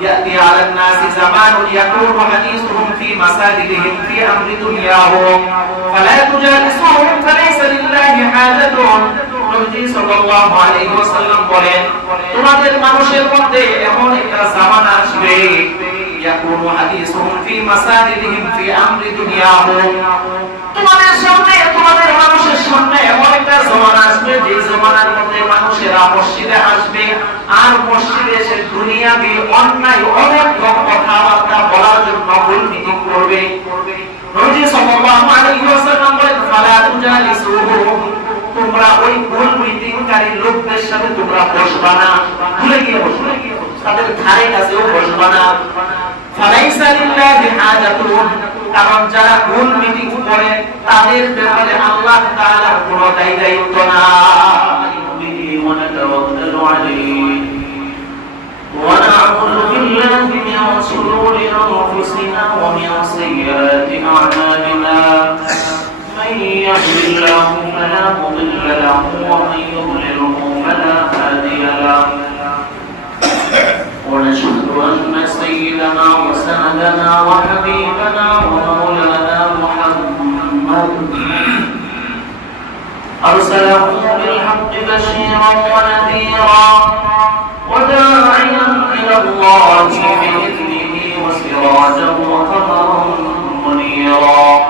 يأتي على الناس زمان يكون حديثهم في مساجدهم في أمر دنياهم فلا تجالسوهم فليس لله حاجة নবী সাল্লাল্লাহু আলাইহি ওয়াসাল্লাম বলেন তোমাদের মানুষের মধ্যে এমন একটা জামানা আসবে يكون حديثهم في مساجدهم في أمر دنياهم তোমাদের সামনে তোমাদের মানুষের সামনে এমন একটা জামানা আসবে যে জামানার মধ্যে মানুষেরা মসজিদে আসবে আর মসজিদে এসে দুনিয়াবি অন্যায় অনেক কথাবার্তা বলার জন্য ভুল মিটিং করবে নবী সাল্লাল্লাহু আলাইহি ওয়াসাল্লাম বলেন ফালা তুজালিসুহুম তোমরা ওই ভুল মিটিংকারী লোকদের সাথে তোমরা বসবা না ভুলে গিয়ে বসবে তাদের ধারে কাছেও বসবা না ফালাইসা লিল্লাহি হাজাতুন কারণ যারা ভুল মিটিং করে তাদের ব্যাপারে আল্লাহ তাআলার কোনো দায়িত্ব নাই ونتوكل عليه ونعوذ بالله من شرور أنفسنا ومن سيئات أعمالنا من يهد الله فلا مضل له ومن يضلله فلا هادي له ونشهد أن سيدنا وسندنا وحبيبنا ومولانا محمد أرسله بالحق بشيرا ونذيرا وداعيا إلى الله بإذنه وسراجا وقمرا منيرا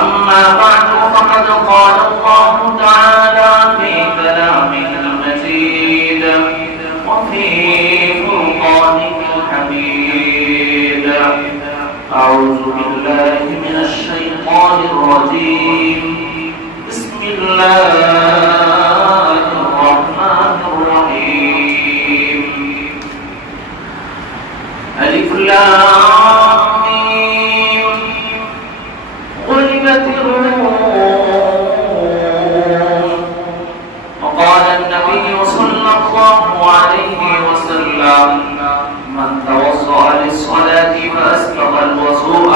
أما بعد فقد قال الله تعالى في كلامه المجيد وفي فرقانه الحميد أعوذ بالله من الشيطان الرجيم بسم الله الرحمن الرحيم ألف لام ميم غلبت الروم وقال النبي صلى الله عليه وسلم من توضأ للصلاة فأسبغ الوضوء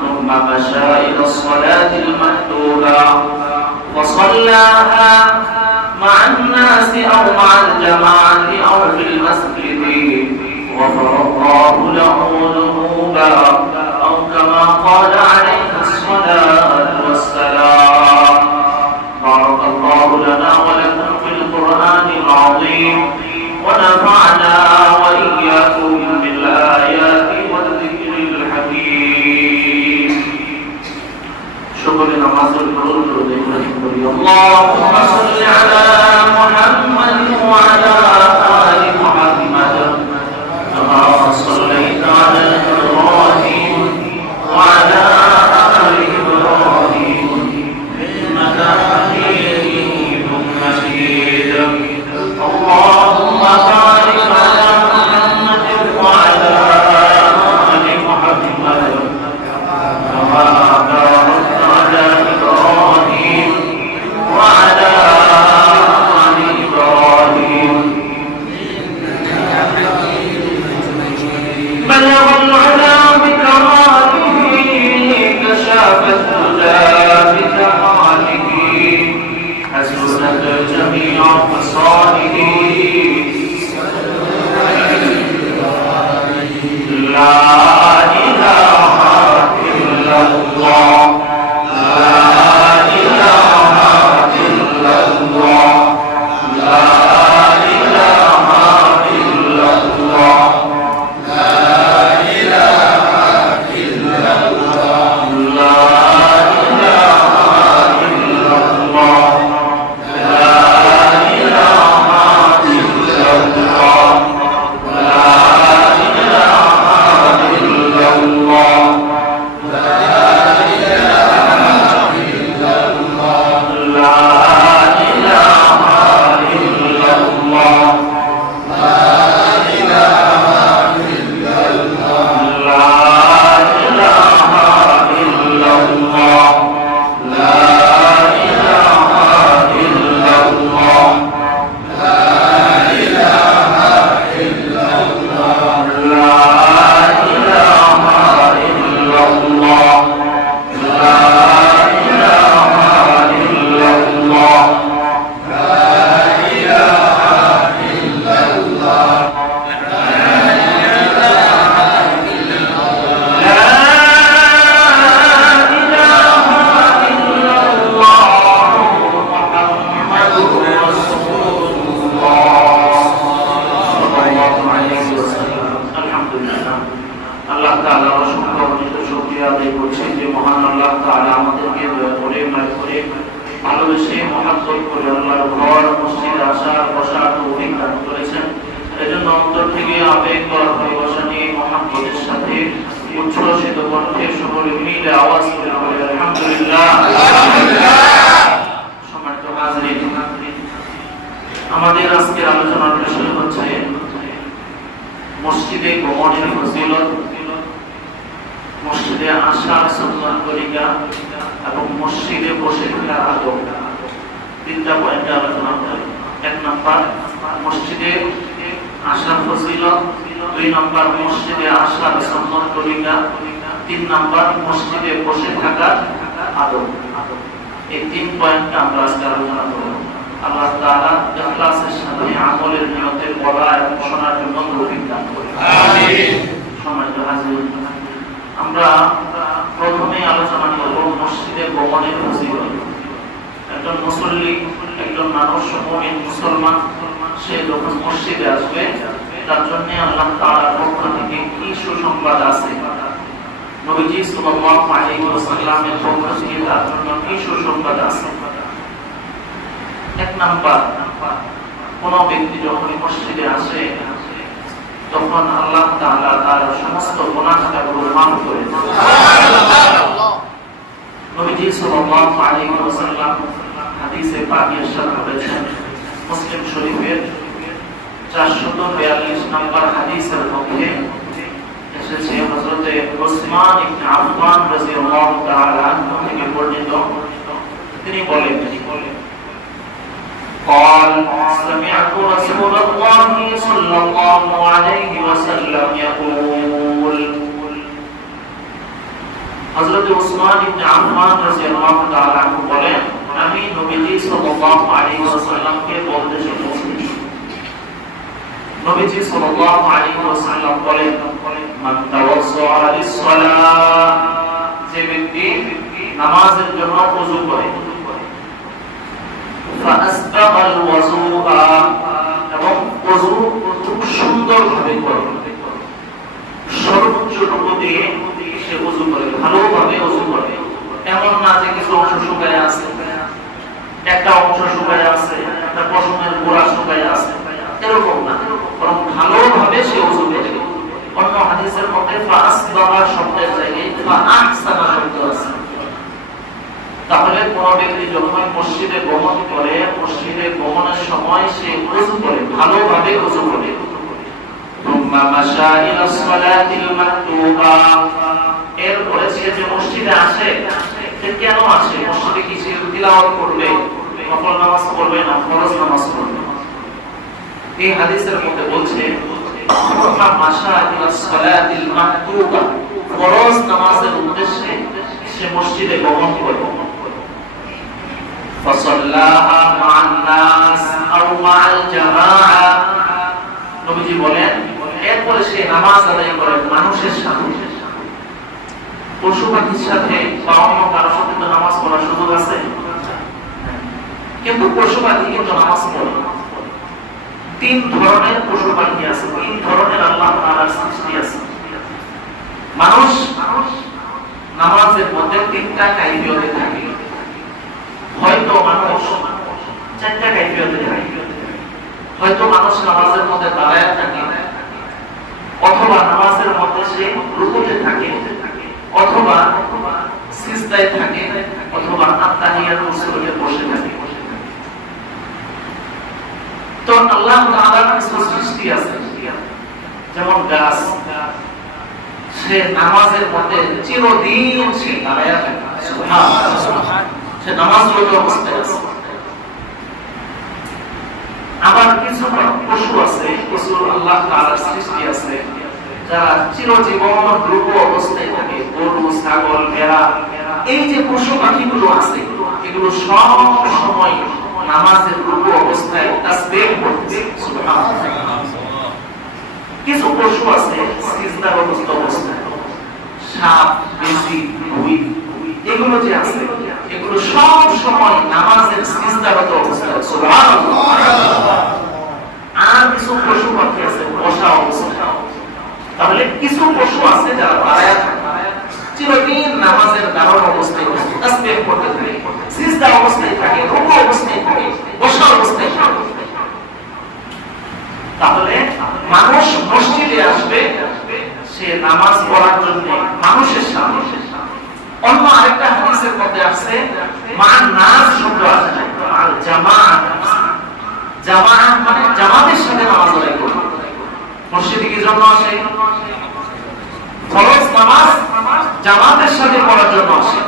ثم مشى إلى الصلاة المكتوبة وصلاها مع الناس أو مع الجماعة أو في المسجد غفر الله له ذنوبا أو كما قال عليه الصلاة والسلام بارك الله لنا ولكم في القرآن العظيم ونفعنا وإياكم بالآيات والذكر الحكيم شكر نماز الفرض اللهم صل على محمد وعلى آل محمد كما صليت على আল্লাহ তাআলা অসংখ্য শুকরিয়া আদায় করছি যে মহান আল্লাহ তাআলা আমাদেরকে দয়া করে মাফ করে ভালোবেসে মহব্বত করে আল্লাহর ঘর মসজিদে আসার বসার তৌফিক দান করেছেন। এজন্য অন্তর থেকে আবেগ ও ভালোবাসা নিয়ে মহব্বতের সাথে উচ্ছ্বসিত কণ্ঠে সকলে মিলে আওয়াজ করে বলি আলহামদুলিল্লাহ। সম্মানিত হাজিরিন, আমাদের আজকের আলোচনার বিষয় হচ্ছে মসজিদে গমনের ফজিলত, মসজিদে আসার সুন্নাত তরিকা এবং মসজিদে বসে থাকার আদব। তিনটা পয়েন্টে আলোচনা করি। 1 নাম্বার মসজিদে আসার ফজিলত, 2 নাম্বার মসজিদে আসার সুন্নাত তরিকা, 3 নাম্বার মসজিদে বসে থাকার আদব। এই 3 পয়েন্টে আমরা আজকে আলোচনা করব। আল্লাহ তাআলা ইখলাসের সাথে আমলের নিয়তে বলা এবং শোনার জন্য তৌফিক দান করুন। আমিন। সম্মানিত হাজির, আমরা প্রথমে আলোচনা করব মসজিদে গমনের ফজিলত। একজন মুসল্লি, একজন মানুষ, মুমিন মুসলমান, সে যখন মসজিদে আসবে তার জন্য আল্লাহ তাআলার পক্ষ থেকে কি সুসংবাদ আছে, নবীজি সাল্লাল্লাহু আলাইহি ওয়াসাল্লামের পক্ষ থেকে তার জন্য কি সুসংবাদ আছে। 1 নাম্বার, কোন ব্যক্তি যখন মসজিদে আসে তখন আল্লাহ তাআলা তার সমস্ত গুনাহগুলো মাফ করে দেন। সুবহানাল্লাহ। নবীজি সাল্লাল্লাহু আলাইহি ওয়াসাল্লাম হাদিসে পাকে ইরশাদ করেছেন, মুসলিম শরীফের 442 নম্বর হাদিসের মধ্যে এসেছে, হযরতে উসমান ইবনে আফফান রাদিয়াল্লাহু তাআলা আনহু থেকে বর্ণিত, তিনি বলেন, قال سمعت رسول الله صلى الله عليه وسلم يقول, হযরত উসমান ইবনে আফফান রাদিয়াল্লাহু তাআলা আনহু বলেন, আমি নবীজি সাল্লাল্লাহু আলাইহি ওয়াসাল্লামকে বলতে শুনেছি, নবীজি সাল্লাল্লাহু আলাইহি ওয়াসাল্লাম বলেন, মান তাওয়াজ্জা লিস-সালাহ, যে ব্যক্তি নামাজের জন্য ওযু করে, ফাসবাগাল ওযুআ, এবং ওযু খুব সুন্দরভাবে করে, সর্বোচ্চ রূপ দিয়ে সে ওযু করে, ভালোভাবে ওযু করে। এমন না যে কিছু অংশ শুকায় আছে, একটা অংশ শুকায় আছে, একটা পশমের গোড়া শুকায় আছে, এরকম না, বরং ভালোভাবে সে ওযু করে। অন্য হাদিসের মধ্যে ফাসবাগা শব্দের জায়গায় ফাআহসানা শব্দ আছে। তাহলে কোন ব্যক্তি যখন মসজিদে গমন করে, মসজিদে গমনের সময় সে ওযু করে, ভালোভাবে ওযু করে। থুম্মা মাশা ইলা সালাতিল মাকতুবা, এরপরে সে যে মসজিদে আসে, সে কেন আসে? মসজিদে কি সে তিলাওয়াত করবে, নফল নামাজ পড়বে না ফরজ নামাজ পড়বে? এই হাদিসের মধ্যে বলছে থুম্মা মাশা ইলা সালাতিল মাকতুবা, ফরজ নামাজের উদ্দেশ্যে সে মসজিদে গমন করে। فصلاها مع الناس او مع الجماعه, নবীজি বলেন এরপরে সে নামাজ আদায় করে মানুষের সাথে। পশু পাখির সাথে বা অন্য কারোর সাথে তো নামাজ পড়ার সুযোগ আছে, কিন্তু পশু পাখি কিন্তু নামাজ পড়ে। 3 ধরনের পশু পাখি আছে, 3 ধরনের আল্লাহ তাআলার সৃষ্টি আছে। মানুষ নামাজের মধ্যে 3টা কাইফিয়তে থাকে। হয়তো মানুষ 4টা কাইফিয়তে থাকে। হয়তো মানুষ নামাজের মধ্যে দাঁড়ায় থাকে, অথবা নামাজের মধ্যে সে রুকুতে থাকে, অথবা সিজদায় থাকে, অথবা আত্তাহিয়াতুস সুজুদে বসে থাকে। তো আল্লাহ তাআলার কিছু সৃষ্টি আছে, যেমন গাছ, সে নামাজের মধ্যে চিরদিন সে দাঁড়ায় থাকে, সুবহানাল্লাহ, সে নামাজরত অবস্থায় আছে। আবার কিছু পশু আছে, কিছু আল্লাহ তাআলার সৃষ্টি আছে যারা চিরজীবন ধ্রুব অবস্থায় থাকে, গরু, ছাগল, ভেড়া। এই যে পশু পাখিগুলো আছে, এগুলো সব সময় নামাজের ধ্রুব অবস্থায় তাসবিহ করছে, সুবহানাল্লাহ। কিছু পশু আছে সিজদার অবস্থায়, সাপ, বেজি, ঘুই, এগুলো যে আছে এগুলো সব সময় নামাজের সিজদারত অবস্থায়, সুবহানাল্লাহ। আর কিছু পশু পাখি আছে বসা অবস্থায়। তাহলে তাহলে কিছু পশু আছে যারা দাঁড়ায় চিরদিন নামাজের দাঁড়ানো অবস্থায় তাসবিহ করতে থাকে, সিজদা অবস্থায় থাকে, রুকু অবস্থায় থাকে, বসা অবস্থায় থাকে। তাহলে মানুষ মসজিদে আসবে সে নামাজ পড়ার জন্য মানুষের সামনে। অন্য আরেকটা হাদিসের মধ্যে আছে মান নাস শব্দ আছে না, আল জামাআত, জামাআত মানে জামাতের সাথে নামাজ আদায় করবে। মসজিদে কি জন্য আসে? ফরজ নামাজ জামাতের সাথে পড়ার জন্য আসে।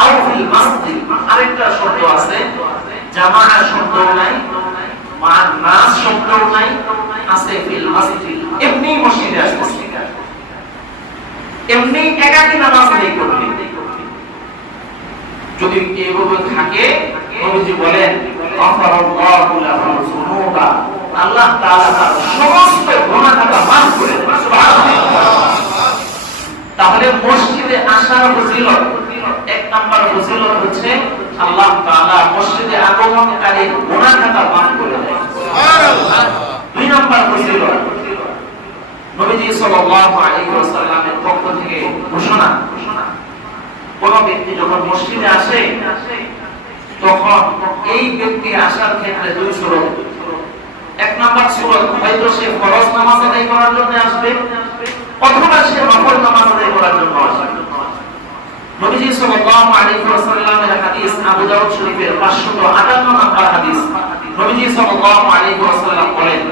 আও ফিল মসজিদ আরেকটা শব্দ আছে, জামাআত শব্দ নাই, মান নাস শব্দ নাই, আছে ফিল মসজিদ, এমনি মসজিদে আসছে, এমনি একাকী নামাজ আদায় করবে। যদি এইভাবে থাকে নবীজি বলেন গফারাল্লাহু লাহু যুনুবা, আল্লাহ তাআলা তার সমস্ত গুনাহ খাতা মাফ করে দেন। সুবহানাল্লাহ। তাহলে মসজিদে আসার ফজিলত, এক নাম্বার ফজিলত হচ্ছে আল্লাহ তাআলা মসজিদে আগমনকারীর গুনাহ খাতা মাফ করে দেন। সুবহানাল্লাহ। দুই নাম্বার ফজিলত নবীজি সাল্লাল্লাহু আলাইহি ওয়াসাল্লামের পক্ষ থেকে ঘোষণা, কোন ব্যক্তি যখন মসজিদে আসে তখন এই ব্যক্তি আসার ক্ষেত্রে দুই সুরত। এক নাম্বার সুরত, হয়তো সে ফরজ নামাজ আদায় করার জন্য আসবে অথবা সে নফল নামাজ আদায় করার জন্য আসবে। নবীজি সাল্লাল্লাহু আলাইহি ওয়াসাল্লামের হাদিস আবু দাউদ শরীফের 558 নম্বর হাদিস, নবীজি সাল্লাল্লাহু আলাইহি ওয়াসাল্লাম বলেন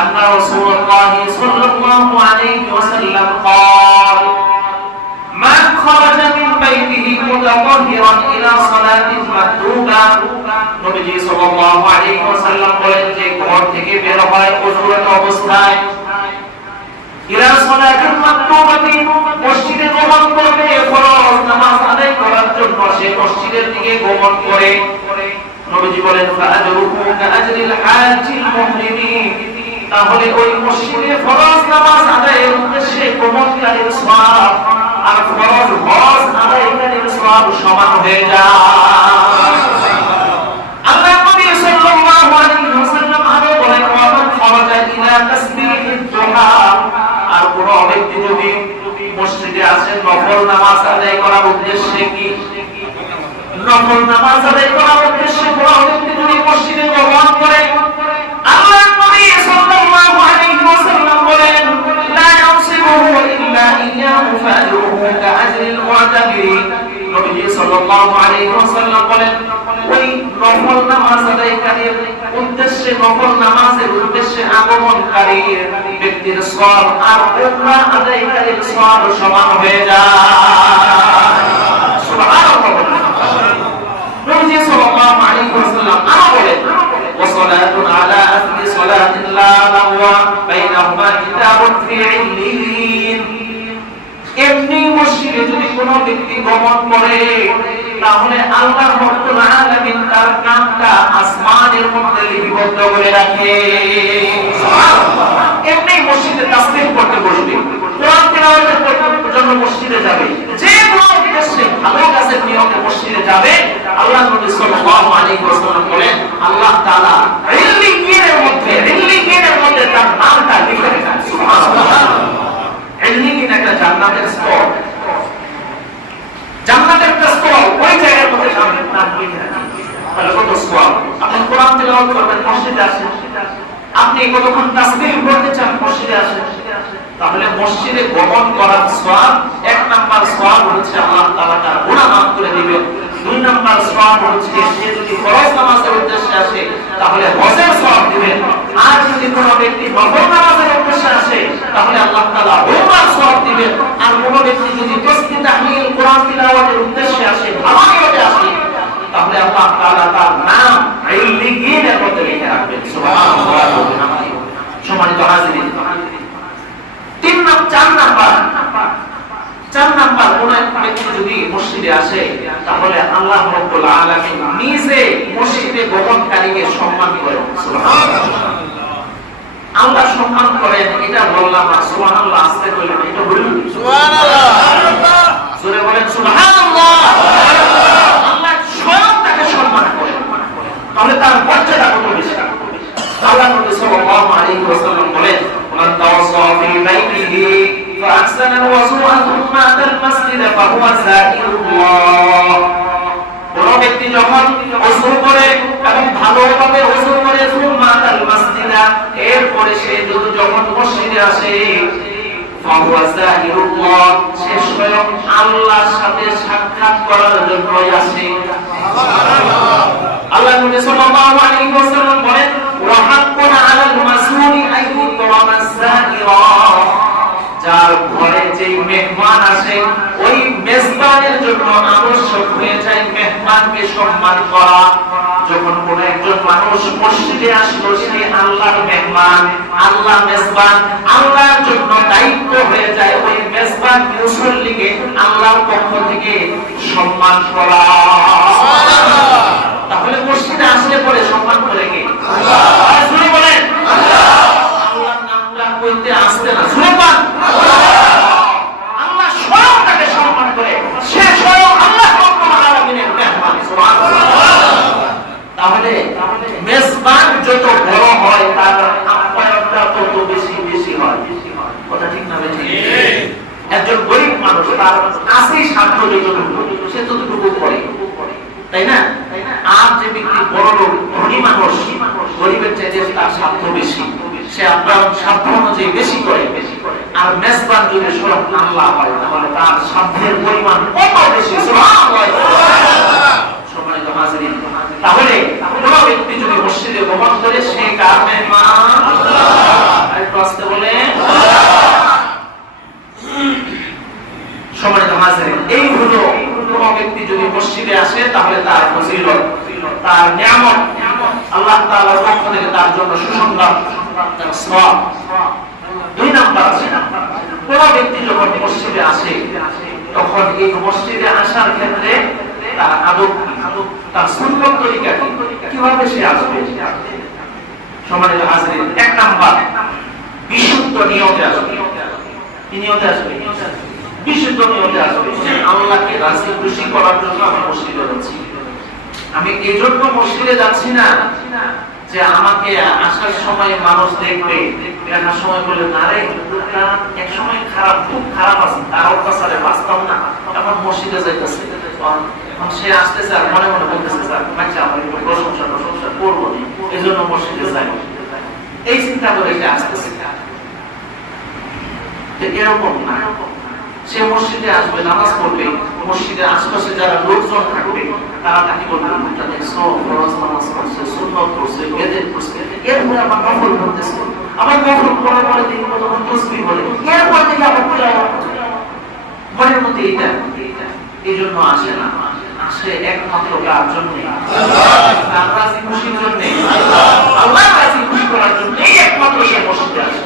আন্না রাসূলুল্লাহ সাল্লাল্লাহু আলাইহি ওয়াসাল্লাম قال من خرج من بيته متطهرا الى صلاه مكتوبه, নবীজি সাল্লাল্লাহু আলাইহি ওয়াসাল্লাম বলেন যে ঘর থেকে বের হয় ওযুরত অবস্থায় ইলা সালাতিল মাকতুবাতি, মসজিদে গমন করবে ফরজ নামাজ আদায় করার জন্য সে মসজিদের দিকে গমন করে, নবীজি বলেন ফাআজরুহু কাআজরিল হাজিল মুহরিমিন, তাহলে ওই মসজিদে ফরজ নামাজ আদায়ের উদ্দেশ্যে গমনকারীর সওয়াব আর ফরজ হজ আদায়কারীর সওয়াব সমান হয়ে যায়। আল্লাহ নবী সাল্লাল্লাহু আলাইহি ওয়াসাল্লাম আরো বলেন ওয়া খরাজা ইলা তাসবিহিদ দুহা, আর কোন ব্যক্তি যদি মসজিদে আসে নফল নামাজ আদায় করার উদ্দেশ্যে, কি নফল নামাজ আদায় করার উদ্দেশ্যে কোন ব্যক্তি যদি মসজিদে গমন করে, আল্লাহ নবী সাল্লাল্লাহু আলাইহি ওয়াসাল্লাম বলেন লা ইয়াসিবুহু ইল্লা ইয়্যাহু ফাজরুহু কাআজরিল মু'তামিরিন, নবী সাল্লাল্লাহু আলাইহি ওয়াসাল্লাম বলেন ওই নফল নামাজ আদায়কারীর উদ্দেশ্যে, নফল নামাজের উদ্দেশ্যে আগমনকারীর ব্যক্তির সওয়াব আর উমরা আদায়কারীর সওয়াব সমান হয়ে যায়। সুবহানাল্লাহ। নবী সাল্লাল্লাহু আলাইহি ওয়াসাল্লাম আরো বলেন ওয়াসালাতুন আলা আসলি সালাতিন লা লাওয়া বাইনাহুমা কিতাবুন ফি ইল্লিয়িন, এমনি মসজিদে যদি কোনো ব্যক্তি গমন করে তাহলে আল্লাহ রাব্বুল আলামিন তার নামটা আসমানের মধ্যে লিপিবদ্ধ করে রাখে। সুবহানাল্লাহ। এমনি মসজিদে তাসবিহ করতে বসবে, কোরআন তেলাওয়াতের জন্য মসজিদে যাবে, যে কোনো উদ্দেশ্যে ভালো কাজের নিয়তে মসজিদে যাবে, আল্লাহ নবী সাল্লাল্লাহু আলাইহি ওয়াসাল্লাম বলেন আল্লাহ তাআলা ইল্লিয়িনের মধ্যে তার নামটা লিখে রাখেন। সুবহানাল্লাহ। ইল্লিয়িন একটা জান্নাতের স্তর, জান্নাতের একটা স্তর, ওই জায়গার মধ্যে নাম লিখে রাখেন। তাহলে কত সওয়াব। আপনি কোরআন তেলাওয়াত করবেন মসজিদে আসেন, আপনি কতক্ষণ তাসবিহ করতে চান মসজিদে আসেন, তাহলে মসজিদে গমন করার সওয়াব, এক নাম্বার সওয়াব হচ্ছে আল্লাহ তাআলা তার গুনাহ মাফ করে দিবেন। দুই নাম্বার সওয়াব হচ্ছে সে যদি ফরজ নামাজের উদ্দেশ্যে আসে তাহলে হজের সওয়াব দিবেন, আর যদি কোনো ব্যক্তি নফল নামাজের উদ্দেশ্যে আসে তাহলে আল্লাহ তাআলা উমরার সওয়াব দিবেন। আর কোনো ব্যক্তি যদি তাসবিহ তাহলিল কোরআন তিলাওয়াতের উদ্দেশ্যে আসে, ভালো নিয়তে আসে, তাহলে আল্লাহ তাআলা তার নাম ইল্লিয়িনের মধ্যে লিখে রাখবেন। সুবহানাল্লাহ। সম্মানিত হাজিরিন, চার নাম্বার কোন এক ব্যক্তি যদি মসজিদে আসে তাহলে আল্লাহ রাব্বুল আলামিন নিজে মসজিদে গমনকারীকে সম্মান করেন। সুবহানাল্লাহ। আল্লাহ সম্মান করেন, এটা বললাম না, সুবহানাল্লাহ আস্তে বলেন, এটা বলুন সুবহানাল্লাহ। জোরে বলেন সুবহানাল্লাহ। আল্লাহ স্বয়ং তাকে সম্মান করেন, তাহলে তার মর্যাদা কত বেশি। আল্লাহ নবী সাল্লাল্লাহু আলাইহি ওয়াসাল্লাম বলেন মান তাওয়াসা ফি বাইতিহি আহসানা ওয়াজুআ থুম্মা আতাল মাসজিদ ফাহুয়া যাকিরুল্লাহ। কোন ব্যক্তি যখন ওযু করে এবং ভালোভাবে ওযু করে থুম্মা আতাল মাসজিদ, এরপরে সে যখন মসজিদে আসে ফাহুয়া যাকিরুল্লাহ, সে স্বয়ং আল্লাহর সাথে সাক্ষাৎ করার জন্য আসে। সুবহানাল্লাহ। আল্লাহ নবী সাল্লাল্লাহু আলাইহি ওয়াসাল্লাম বলেন ওয়া হাক্কুন আলাল মাসউলি আইয়ুকরামা যাকিরা, যার ঘরে যে মেহমান আসে ওই মেজবানের জন্য আবশ্যক হয়ে যায় মেহমানকে সম্মান করা। যখন কোন একজন মানুষ মসজিদে আসলো, সে আল্লাহর মেহমান, আল্লাহ মেজবান, আল্লাহর জন্য দায়িত্ব হয়ে যায় ওই মেজবান মুসল্লিকে আল্লাহর পক্ষ থেকে সম্মান করা। সুবহানাল্লাহ। তাহলে মসজিদে আসলে পরে সম্মান করে কে? আল্লাহ। জোরে বলেন আল্লাহ। আল্লাহর নামটা কইতে আসতে না, জোরে বলেন আল্লাহ স্বয়ং তাকে সম্মান করে, সে স্বয়ং আল্লাহ রাব্বুল আলামিনের মেহমান। সুবহানাল্লাহ। তাহলে মেজবান যত বড় হয় তার আপ্যায়নটা তত বেশি বেশি হয়। কথা ঠিক না বেশি? একজন গরিব মানুষ তার কাছেই স্বার্থ যতটুকু সে ততটুকু করে, তাই না? আর যে ব্যক্তি বড় লোক ধনী মানুষ, গরিবের চাইতে তার স্বার্থ বেশি, সে আপনার স্বার্থ অনুযায়ী বেশি করে। আর মেজবান যদি স্বয়ং আল্লাহ হয় তাহলে তার স্বার্থের পরিমাণ কত বেশি। সুবহানাল্লাহ। সম্মানিত হাজিরিন, তাহলে কোন ব্যক্তি যদি মসজিদে গমন করে সে কার মেহমান? আল্লাহ। একটু আস্তে বলে সম্মানিত হাজিরিন, এই হলো কোন ব্যক্তি যদি মসজিদে আসে তাহলে তার ফজিলত, তার নিয়ামত, আল্লাহ তাআলার পক্ষ থেকে তার জন্য সুসংবাদ, তার সওয়াব। দুই নাম্বার আছে, কোন ব্যক্তি যখন মসজিদে আসে তখন এই মসজিদে আসার ক্ষেত্রে তার আদব, তার সুন্নত তরিকা কিভাবে সে আসবে? সম্মানিত হাজিরিন, এক নাম্বার বিশুদ্ধ নিয়তে আসবে। কি নিয়তে আসবে? বিশুদ্ধ নিয়তে আসবে যে আল্লাহকে রাজি খুশি করার জন্য আমি মসজিদে যাচ্ছি। আমি এই জন্য মসজিদে যাচ্ছি না যে আমাকে আসার সময় মানুষ দেখবে, দেখার সময় বলে না রে লোকটা এক সময় খারাপ, খুব খারাপ আছে, তার অত্যাচারে বাঁচতাম না, এখন মসজিদে যাইতেছে, এখন সে আসতেছে আর মনে মনে বলতেছে স্যার বাচ্চা আমার একটু প্রশংসা করবো না, এই জন্য মসজিদে যাই, এই চিন্তা করে সে আসতেছে। এরকম না, সে মসজিদে আসবে, নামাজ পড়বে, মসজিদের আশেপাশে যারা লোকজন থাকবে তারা তাকে বলবে লোকটা দেখছো ফরজ নামাজ পড়ছে, সুন্নাত পড়ছে, বেদের পড়ছে, এরপরে আবার নফল পড়তেছে, আবার নফল পড়ার পরে দিন তখন তাসবিহ বলে, এরপর থেকে আবার তিলাওয়াত করে। মনের মধ্যে এটা এই জন্য আসে না, আসে একমাত্র কার জন্য? আল্লাহ রাজি খুশির জন্য, আল্লাহ রাজি খুশি করার জন্য একমাত্র সে মসজিদে আসে।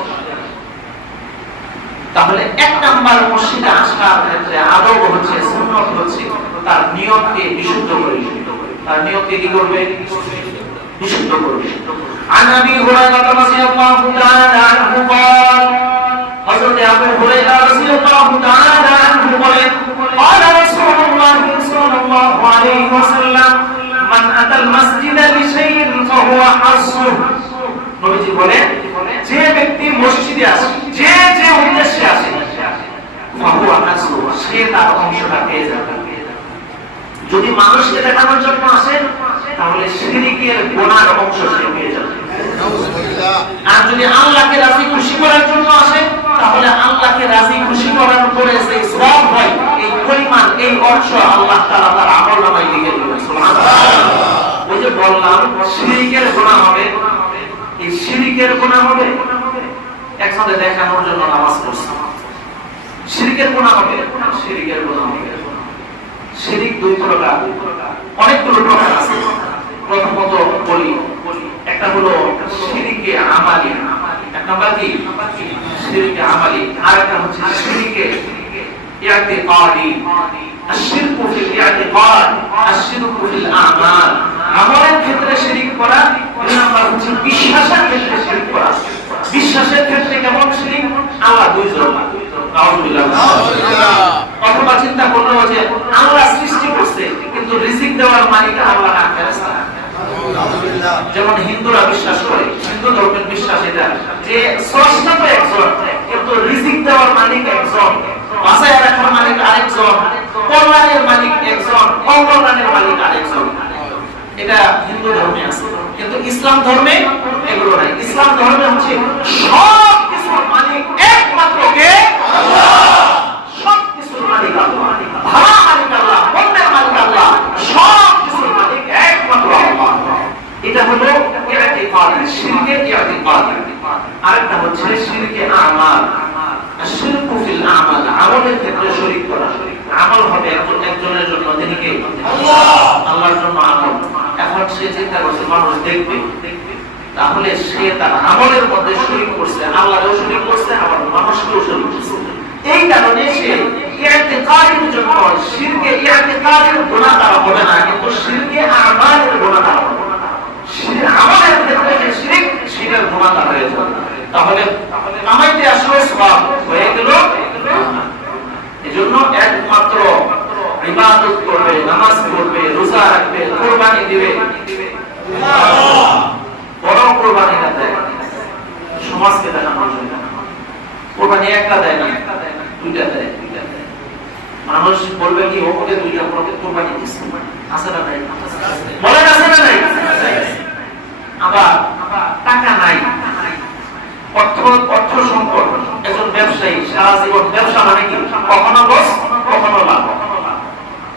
তাহলে এক নাম্বার মসজিদে আসার ক্ষেত্রে আদব হচ্ছে, সুন্নাত হচ্ছে তার নিয়তকে বিশুদ্ধ করে, তার নিয়তকে কি করবে? বিশুদ্ধ করবে। عن ابي هريره رضي الله تعالى عنه قال حضرت ابو هريره رضي الله تعالى عنه قال رسول الله صلى الله عليه وسلم من اتى المسجد لشيء فهو حظه। নবীজি বলেন যে ব্যক্তি মসজিদে আসে, যে যে উদ্দেশ্যে আসে, ফাহুয়া হাজু, সে তার অংশটা পেয়ে যাবে। যদি মানুষকে দেখানোর জন্য আসে তাহলে শিরকের গুনার অংশ সে পেয়ে যাবে। আর যদি আল্লাহকে রাজি খুশি করার জন্য আসে তাহলে আল্লাহকে রাজি খুশি করার পরে যে সওয়াব হয় এই পরিমাণ, এই অংশ আল্লাহ তাআলা তার আমলনামায় লিখে দিবেন। সুবহানাল্লাহ। ওই যে বললাম শিরকের গুনাহ হবে, এই শিরকের গুনাহ হবে, একসাথে দেখানোর জন্য নামাজ পড়ছে, শিরকের গুনাহ হবে, শিরকের গুনাহ হবে। শিরক দুই প্রকার, অনেকগুলো প্রকার আছে। প্রথমত বলি, একটা হলো শিরকে আমালি, এক নাম্বার কি শিরকে আমালি, আর একটা হচ্ছে শিরকে ইতিকাদি। الشرك في الاعتقاد الشرك في الاعمال, আমলের ক্ষেত্রে শিরক করা। দুই নাম্বার হচ্ছে বিশ্বাসের ক্ষেত্রে শিরক করা। বিশ্বাসের ক্ষেত্রে কেমন শিরক? আল্লাহ দুইজন, নাউযুবিল্লাহ, অথবা চিন্তা করলো যে আল্লাহ সৃষ্টি করছে কিন্তু রিজিক দেওয়ার মালিক আল্লাহ না, ফেরেশতা। যেমন হিন্দুরা বিশ্বাস করে, হিন্দু ধর্মের বিশ্বাস এটা যে স্রষ্টা তো একজন কিন্তু রিজিক দেওয়ার মালিক একজন, ইসলাম ধর্মে এগুলো নাই। ইসলাম ধর্মে হচ্ছে সব কিছুর মালিক একমাত্র কে? আল্লাহ। সব কিছুর মালিক আল্লাহ, ভালো মালিক আল্লাহ, মন্দের মালিক আল্লাহ, সব কিছুর মালিক একমাত্র আল্লাহ। এটা হলো ইতিকাদ, শিরকে ইতিকাদ। আরেকটা হচ্ছে শিরকে আমাল, শিরকু ফিল আমাল, আমলের ক্ষেত্রে শরীক করা। আমল হবে একজনের জন্য, তিনি কে? আল্লাহ। আল্লাহর জন্য আমল। এখন সে চিন্তা করছে মানুষ দেখবে, তাহলে সে তার আমলের মধ্যে শরীক করছে, আল্লাহরও শরীক করছে, আবার মানুষকেও শরীক করছে। এই কারণে সে ইতিকাদের জন্য শিরকে ইতিকাদের গুনাহগার হবে না, কিন্তু শিরকে আমালের গুনাহগার হবে। আমাদের ক্ষেত্রে যে শিরক, সেটার গুনাহগার হয়ে যাবে। তাহলে কামাইতে আসলে সওয়াব হয়ে গেল। এজন্য একমাত্র ইবাদত করবে, নামাজ পড়বে, রোজা রাখবে, কুরবানি দিবে। বড় কুরবানি না দেয় সমাজকে দেখানোর জন্য। কুরবানি একটা দেয় না, দুইটা দেয়। মানুষ বলবে কি ওকে দুইটা কুরবানি দিচ্ছে, আছে না নাই? বলেন আছে না নাই? আবার টাকা নাই, অর্থ সংকট। একজন ব্যবসায়ী সারা জীবন ব্যবসা মানে কি? কখনো লস কখনো লাভ।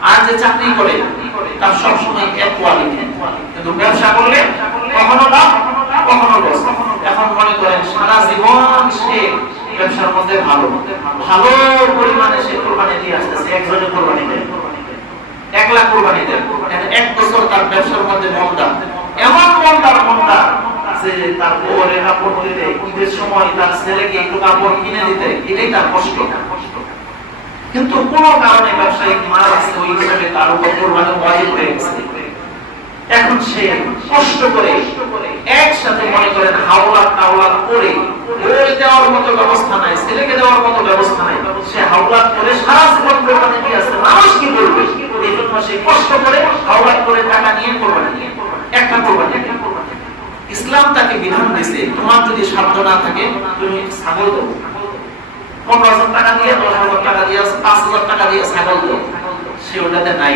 আর যে চাকরি করে তার সবসময় এক কোয়ালিটি, কিন্তু ব্যবসা করলে কখনো লাভ কখনো লস। এখন মনে করেন সারা জীবন সে ব্যবসার মধ্যে ভালো পরিমাণে সে কোরবানি দিয়ে আসতেছে, একজনে কোরবানি দেয়, 1 লাখ কোরবানি দেয়। এক বছর তার ব্যবসার মধ্যে মন্দা, এমন মন্দা যে তার বউয়ের কাপড় দিতে, ঈদের সময় তার ছেলেকে একটু কাপড় কিনে দিতে, এটাই তার কষ্ট। কিন্তু কোন কারণে ব্যবসায়িক মারা আছে, ওই হিসাবে তার উপর কোরবানি ওয়াজিব হয়ে গেছে। এখন সে কষ্ট করে একসাথে মনে করেন হাওলাত করে, বউকে দেওয়ার মতো ব্যবস্থা নাই, ছেলেকে দেওয়ার মতো ব্যবস্থা নাই, সে হাওলাত করে সারা জীবন কোরবানি দিয়ে আসছে। মানুষ কি বলবে? এই জন্য সে কষ্ট করে হাওলাত করে টাকা নিয়ে কোরবানি নিয়ে একটা কোরবানি। ইসলাম তাকে বিধান দিয়েছে, তোমার যদি সাধ্য না থাকে তুমি ছাগল দাও, 15,000 টাকা দিয়ে, 10,000 টাকা দিয়ে, 5,000 টাকা দিয়ে ছাগল দাও। সে ওটাতে নাই,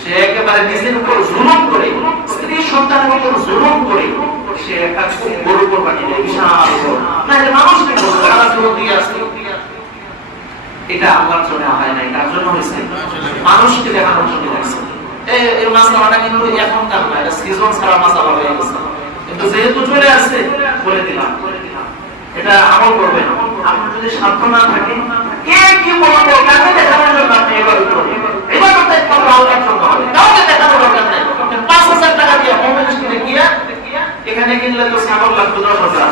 সে একেবারে নিজের উপর জুলুম করে, স্ত্রী সন্তানের উপর জুলুম করে সে একটা গরু কোরবানি দেয়, বিশাল গরু। না এটা মানুষ কি বলবে? সারা জীবন দিয়ে আসছে। এটা আল্লাহর জন্য হয় নাই, তার জন্য হয়েছে মানুষকে দেখানোর জন্য হয়েছে। এই মাসালাটা কিন্তু এখনকার না, এটা সিজন ছাড়া মাসালা হয়ে গেছে। কিন্তু যেহেতু চলে আসছে বলে দিলাম, এটা আমল করবেন। আপনি যদি সাধ্য না থাকে, কে কি বলবো কাকে দেখানোর জন্য আপনি এবার করবেন, এবার তো একমাত্র আল্লাহর জন্য হবে, কাউকে দেখানোর দরকার নেই। 5,000 টাকা দিয়ে মোমেন কিনে গিয়া এখানে কিনলে তো ছাগল লাগবে 10,000,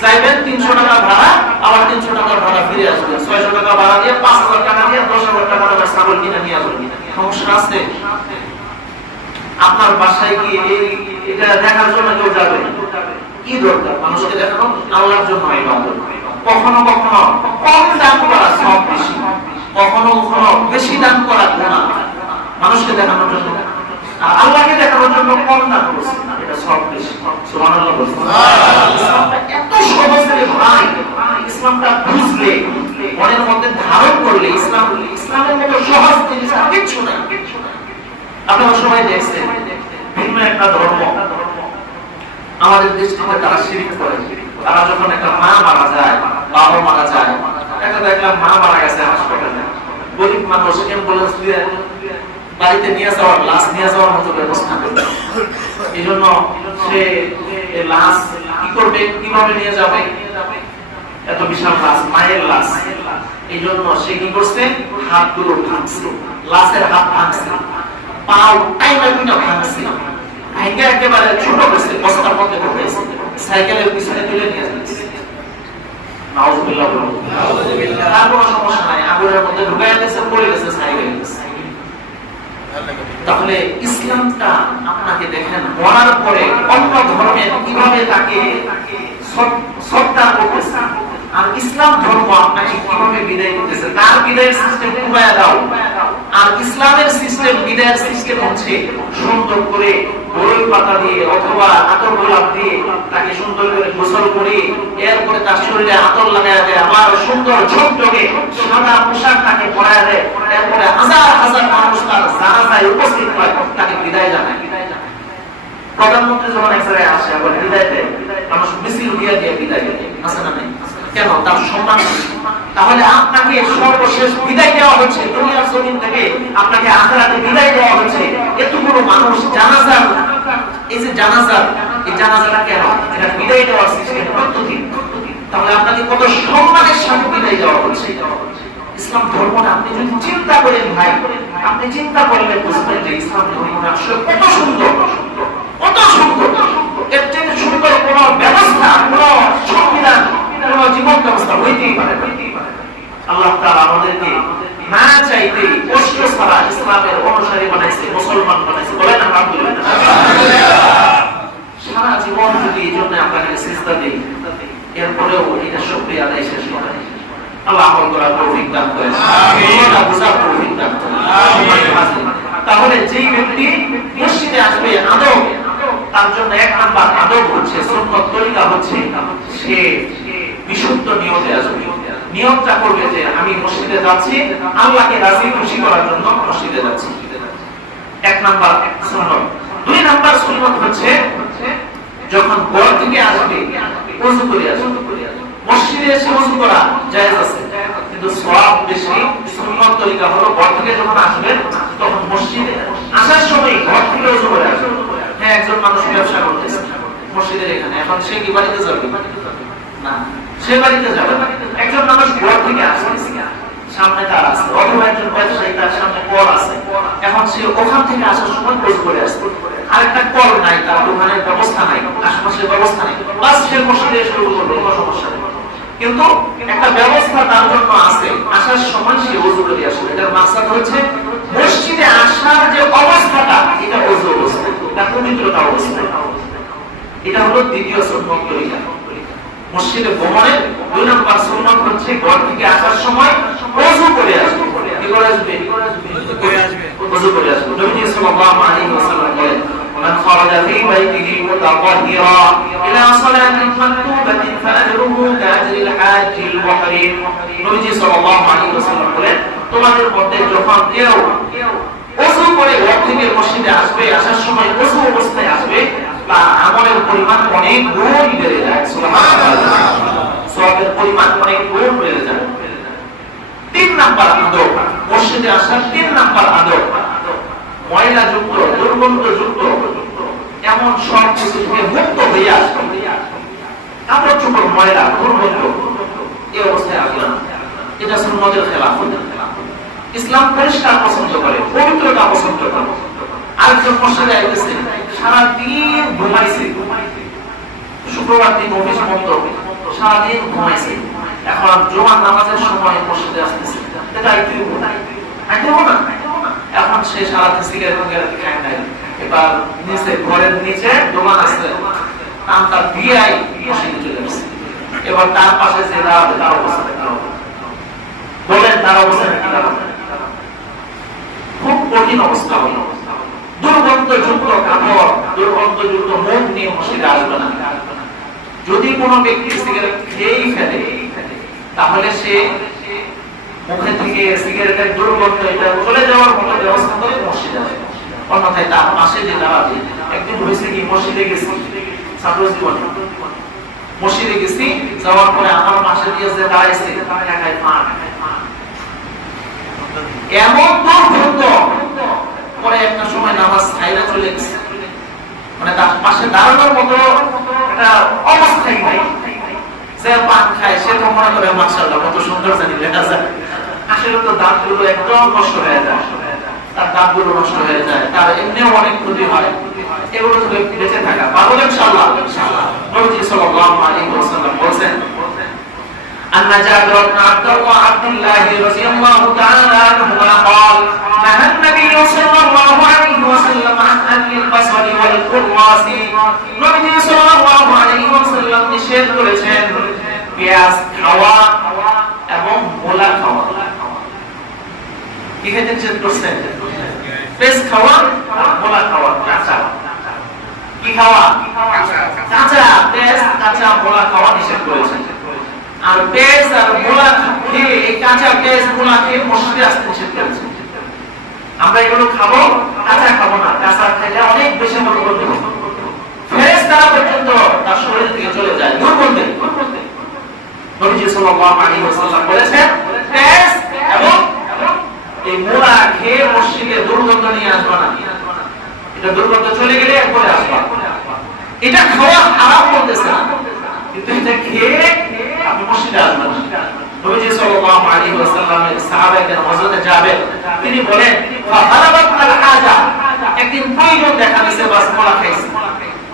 চাইবেন 300 টাকা ভাড়া, আবার 300 টাকা ভাড়া ফিরে আসবে, 600 টাকা ভাড়া দিয়ে 5,000 টাকা দিয়ে 10,000 টাকা দামের ছাগল কিনে নিয়ে আসবেন। সমস্যা আছে? আপনার বাসায় কি এটা দেখার জন্য কেউ যাবে? কি দরকার মানুষকে দেখানো? আল্লাহর জন্য ইবাদত। কখনো কখনো কম দান করা সব বেশি, কখনো কখনো বেশি দান করা গুনাহ। মানুষকে দেখানোর জন্য আর আল্লাহকে দেখানোর জন্য কম দান করছে, এটা সব বেশি। সুবহানাল্লাহ বলুন। ইসলামটা এত সহজ রে ভাই, ইসলামটা বুঝলে, মনের মধ্যে ধারণ করলে, ইসলামের মতো সহজ জিনিস আর কিছু নাই। আপনারা সবাই দেখছেন ভিন্ন একটা ধর্ম আমাদের দেশ থেকে তারা শিরক করে। তারা যখন একটা মা মারা যায়, বাবা মারা যায়, একটা দেখলাম মা মারা গেছে হাসপাতালে, গরিব মানুষ অ্যাম্বুলেন্স দিয়ে বাড়িতে নিয়ে যাওয়ার, লাশ নিয়ে যাওয়ার মতো ব্যবস্থা করবে। এই জন্য সে লাশ কি করবে, কিভাবে নিয়ে যাবে? এত বিশাল লাশ, মায়ের লাশ। এই জন্য সে কি করছে, হাতগুলো ভাঙছে, লাশের হাত ভাঙছে, পাও টাইমে দুটো ভাঙছে, ভাঙে একেবারে ছোট করছে, বস্তার মধ্যে ঢুকাইছে, সাইকেলের পিছনে তুলে নিয়ে যাচ্ছে। নাউযুবিল্লাহ বলুন। নাউযুবিল্লাহ। আর কোনো সমস্যা নাই, আগুনের মধ্যে ঢুকাইয়া দিয়েছে, পড়ে গেছে সাইকেলে। তাহলে ইসলামটা আপনাকে দেখেন মরার পরে অন্য ধর্মের কিভাবে তাকে শ্রদ্ধা করতেছে, আর ইসলাম ধর্ম আপনাকে কিভাবে বিদায় করতেছে। তার বিদায়ের সিস্টেম কুবায়া দাও, আর ইসলামের সিস্টেম, বিদায়ের সিস্টেম হচ্ছে সুন্দর করে বরই পাতা দিয়ে অথবা আতর গোলাপ দিয়ে তাকে সুন্দর করে গোসল করে, এরপরে তার শরীরে আতর লাগায়া দেয়, আবার সুন্দর ঝকঝকে সাদা পোশাক তাকে পরায়া দেয়, এরপরে হাজার হাজার মানুষ তার জানাজায় উপস্থিত হয়, তাকে বিদায় জানায়। প্রধানমন্ত্রী যখন এক জায়গায় আসে আবার বিদায় দেয়, মানুষ মিছিল দিয়ে দিয়ে বিদায় দেয়, আছে না নাই? কেন? তার সম্মান। তাহলে আপনাকে সর্বশেষ বিদায় দেওয়া হচ্ছে দুনিয়ার জমিন থেকে, আপনাকে আখিরাতে বিদায় দেওয়া হচ্ছে। এতগুলো মানুষ জানাজার, এই যে জানাজার, এই জানাজাটা কেন? এটা বিদায় দেওয়ার সিস্টেম পদ্ধতি। তাহলে আপনাকে কত সম্মানের সাথে বিদায় দেওয়া হচ্ছে। ইসলাম ধর্মটা আপনি যদি চিন্তা করেন ভাই, আপনি চিন্তা করলে বুঝবেন যে ইসলাম ধর্মটা আসলে কত সুন্দর, কত সুন্দর। এর থেকে সুন্দর কোন ব্যবস্থা, কোন সংবিধান, কোন জীবন ব্যবস্থা হইতেই পারে না। আল্লাহ তাআলা আমাদেরকে না চাইতে কষ্ট ছাড়া ইসলামের অনুসারী বানাইছে, মুসলমান বানাইছে। বলেন আলহামদুলিল্লাহ। সারা জীবন যদি এই জন্য আপনাকে সিজদা দেই, এরপরেও এটা শুকরিয়া আদায় শেষ হয় না। আল্লাহ আমল করার তৌফিক দান করেন, আল্লাহ বুঝার তৌফিক দান করেন। তাহলে যেই ব্যক্তি মসজিদে আসবে, আদব তার জন্য এক নাম্বার আদব হচ্ছে, সুন্নত তরিকা হচ্ছে, সে বিশুদ্ধ নিয়তে আসবে। নিয়তটা করবে যে আমি মসজিদে যাচ্ছি আল্লাহকে রাজি খুশি করার জন্য মসজিদে যাচ্ছি, এক নাম্বার সুন্নত। দুই নাম্বার সুন্নত হচ্ছে যখন ঘর থেকে আসবে ওযু করে আসবে। মসজিদে এসে ওযু করা জায়েজ আছে, কিন্তু সওয়াব বেশি। সুন্নত তরিকা হলো ঘর থেকে যখন আসবেন তখন মসজিদে আসার সময় ঘর থেকে ওযু করে আসবেন। হ্যাঁ, একজন মানুষ ব্যবসা করতেছে মসজিদের এখানে, এখন সে কি বাড়িতে যাবে? না, সে বাড়িতে যাবে না। একজন মানুষ ঘর থেকে আসতেছে, সামনে তার আছে, অথবা একজন ব্যবসায়ী তার সামনে কল আছে, এখন সে ওখান থেকে আসার সময় ওযু করে আসবে। আরেকটা কল নাই, তার দোকানের ব্যবস্থা নাই, আশেপাশের ব্যবস্থা নাই, বাস সে মসজিদে এসে ওযু করবে, কোনো সমস্যা নেই। কিন্তু একটা ব্যবস্থা তার জন্য আছে, আসার সময় সে ওযু করে আসবে। এটার মাকসাদ হচ্ছে মসজিদে আসার যে অবস্থাটা, এটা ওযু অবস্থা, এটা পবিত্রতা অবস্থা। এটা হলো দ্বিতীয় সুন্নত তরিকা। মসজিদে ভ্রমণের দুই নম্বর সুন্নত হচ্ছে ঘর থেকে আসার সময় ওযু করে আসবে। কি করে আসবে? ওযু করে আসবে। নবী সাল্লাল্লাহু আলাইহি ওয়াসাল্লাম বলেন, মান খারাজা ফি বাইতিহি মুতাতাহহিরা ইলা সালাতিন মাকতুবাতিন ফাআজরুহু কাআজরিল হাজ্জিল মুহরিম। নবী সাল্লাল্লাহু আলাইহি ওয়াসাল্লাম বলেন, তোমাদের মধ্যে যখন কেউ ওযু করে ঘর থেকে মসজিদে আসবে, আসার সময় ওযু অবস্থায় আসবে, তার আমলের পরিমাণ অনেক গুণ বেড়ে যায়। সুবহানাল্লাহ, সওয়াবের পরিমাণ অনেক গুণ বেড়ে যায়। তিন নাম্বার আদব, মসজিদে আসার তিন নাম্বার আদব, ময়লা যুক্ত, দুর্গন্ধ যুক্ত এমন সব কিছু থেকে মুক্ত হয়ে আসবে। কাপড় চোপড় ময়লা, দুর্গন্ধ এই অবস্থায় আসবে না। এটা সুন্নতের খেলাফ। ইসলাম পরিষ্কার পছন্দ করে, পবিত্রতা পছন্দ করে। আরেকজন মসজিদে আইতেছে, সারাদিন ঘুমাইছে, শুক্রবার দিন অফিস বন্ধ, সারাদিন ঘুমাইছে, এখন জুমার নামাজের সময় মসজিদে আসতেছে, এটা আইতেই হবে না। এখন সে সারাদিন সিগারেট খায় নাই, এবার নিচে ঘরের নিচে দোকান আছে, টানটা দিয়ে মসজিদে চলে আসছে। এবার তার পাশে যে দাঁড়াবে তার অবস্থা বলেন, তার অবস্থা কি দাঁড়াবে? খুব কঠিন অবস্থা হলো। দুর্গন্ধযুক্ত কাপড়, দুর্গন্ধযুক্ত মুখ নিয়ে মসজিদে আসবে না। যদি কোনো ব্যক্তি সিগারেট খেয়েই ফেলে, তাহলে সে মুখে থেকে সিগারেটের দুর্গন্ধ এটা চলে যাওয়ার মতো ব্যবস্থা করে মসজিদে আসবে। অন্যথায় তার পাশে যে দাঁড়াবে, একদিন হয়েছে কি, মসজিদে গেছি, ছাত্র জীবনে মসজিদে গেছি, যাওয়ার পরে আমার পাশে দিয়ে যে দাঁড়াইছে একাই পান, এমন দুর্গন্ধ, পরে একটা সময় নামাজ ছাইরা চলে গেছে, মানে তার পাশে দাঁড়ানোর মতো একটা অবস্থাই নাই। যে পান খায় সে তো মনে করে মাশাআল্লাহ কত সুন্দর জানি লেখা যায়, আসলে তো দাঁতগুলো একদম নষ্ট হয়ে যায়, তার দাঁতগুলো নষ্ট হয়ে যায়, তার এমনিও অনেক ক্ষতি হয়। এগুলো থেকে বেঁচে থাকা পারবো ইনশাআল্লাহ। নবী সাল্লাল্লাহু আলাইহি ওয়াসাল্লাম বলেন, أن جابر بن عبد الله رضي الله تعالى عنهما قال نهى النبي صلى الله عليه وسلم عن أكل البصل والقراص। নবী সাল্লাল্লাহু আলাইহি ওয়াসাল্লাম নিষেধ করেছেন পেঁয়াজ খাওয়া এবং মূলা খাওয়া। কি খেতে নিষেধ করেছেন? পেঁয়াজ খাওয়া, মূলা খাওয়া, কাঁচা। কি খাওয়া? কাঁচা পেঁয়াজ, কাঁচা মূলা খাওয়া নিষেধ করেছেন। আর পেঁয়াজ আর মূলা খেয়ে, কাঁচা পেঁয়াজ মূলা খেয়ে মসজিদে আসতে নিষেধ করেছেন। আমরা এগুলো খাবো, কাঁচা খাবো না। কাঁচা খেলে অনেক বেশি দুর্গন্ধ, ফেরেশতারা পর্যন্ত তার শরীর থেকে চলে যায় দুর্গন্ধে। নবীজি সাল্লাল্লাহু আলাইহি ওয়াসাল্লাম বলেছেন তেজ এবং এই মুলা খেয়ে মসজিদে দুর্গন্ধ নিয়ে আসবা না, এটা দুর্গন্ধ চলে গেলে এরপরে আসবা। এটা খাওয়া হারাম বলতেছে না, কিন্তু এটা খেয়ে আপনি মসজিদে আসবেন না। নবীজি সাল্লাল্লাহু আলাইহি ওয়াসাল্লামের সাহাবায়ে হযরত জাবের তিনি বলেন ফাহারাবাত আল হাজা, একদিন প্রয়োজন দেখা দিয়েছে বাস মোলা খাইছে,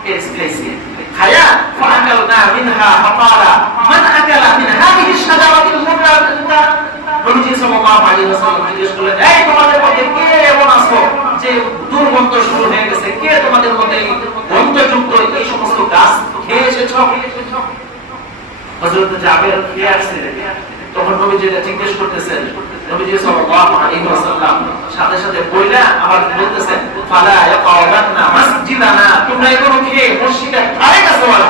তেজ খাইছে, খায়া ফাআকালনা মিনহা ফাকালা মান আকালা মিন হাদিহি শাজারাতিল মুবারাকাতিল। নবীজি সাল্লাল্লাহু আলাইহি ওয়াসাল্লাম জিজ্ঞেস করলেন, এই তোমাদের মধ্যে কে এমন আছো যে দুর্গন্ধ শুরু হয়ে গেছে, কে তোমাদের মধ্যে গন্ধযুক্ত এই সমস্ত গাছ খেয়ে এসেছো? হযরত জাবের খেয়ে আসছিলেন, তখন নবীজি জিজ্ঞেস করতেছেন, নবীজি সাল্লাল্লাহু আলাইহি ওয়াসাল্লাম সাথে সাথে বইলা আবার বলতেছেন ফালা ইয়াকাউদানা মাসজিদানা, তোমরা এগুলো খেয়ে মসজিদে ধারে কাছে ওয়ালা।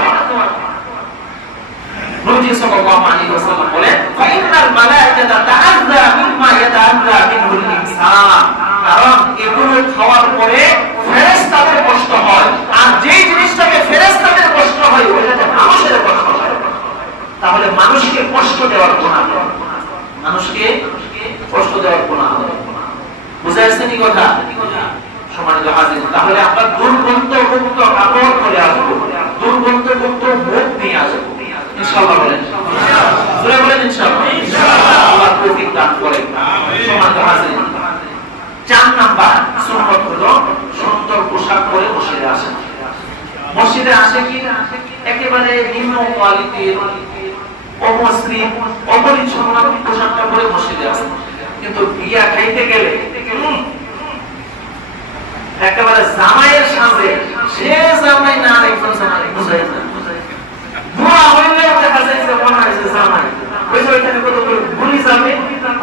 নবীজি সাল্লাল্লাহু আলাইহি ওয়াসাল্লাম বলেন ফাইনাল মালাইকাতা তাআযযা মিম্মা ইয়াতাআযযা মিনহুল ইনসান, কারণ এগুলো খাওয়ার পরে ফেরেশতাদের কষ্ট হয়, আর যেই জিনিসটাকে ফেরেশতাদের কষ্ট হয় ওইটাতে মানুষের কষ্ট হয়। তাহলে মানুষকে কষ্ট দেওয়ার গুনাহ, মানুষকে কষ্ট দেওয়ার গুনাহ, বুঝা যাচ্ছে কি কথা? সম্মানিত হাজির, তাহলে আমরা দুর্গন্ধযুক্ত কাপড় পরে আসবো, দুর্গন্ধযুক্ত মুখ নিয়ে আসবো ইনশাআল্লাহ। বলেন ইনশাআল্লাহ, বলেন ইনশাআল্লাহ, ইনশাআল্লাহ আল্লাহ তৌফিক দান করেন। সম্মানিত হাজির, 4 নাম্বার সুন্নাত হলো সুন্দর পোশাক পরে মসজিদে আসা। মসজিদে আসে কি একেবারে নিম্ন কোয়ালিটির অমসৃণ অপরিচ্ছন্ন পোশাকটা পরে মসজিদে আসে, কিন্তু বিয়া খাইতে গেলে একেবারে জামাইয়ের সাথে সে জামাই না একজন জামাই বুঝাই না, বুড়া হইলে দেখা যায় যে মনে হয় যে জামাই ওই যে ওইখানে কত বুড়ি যাবে,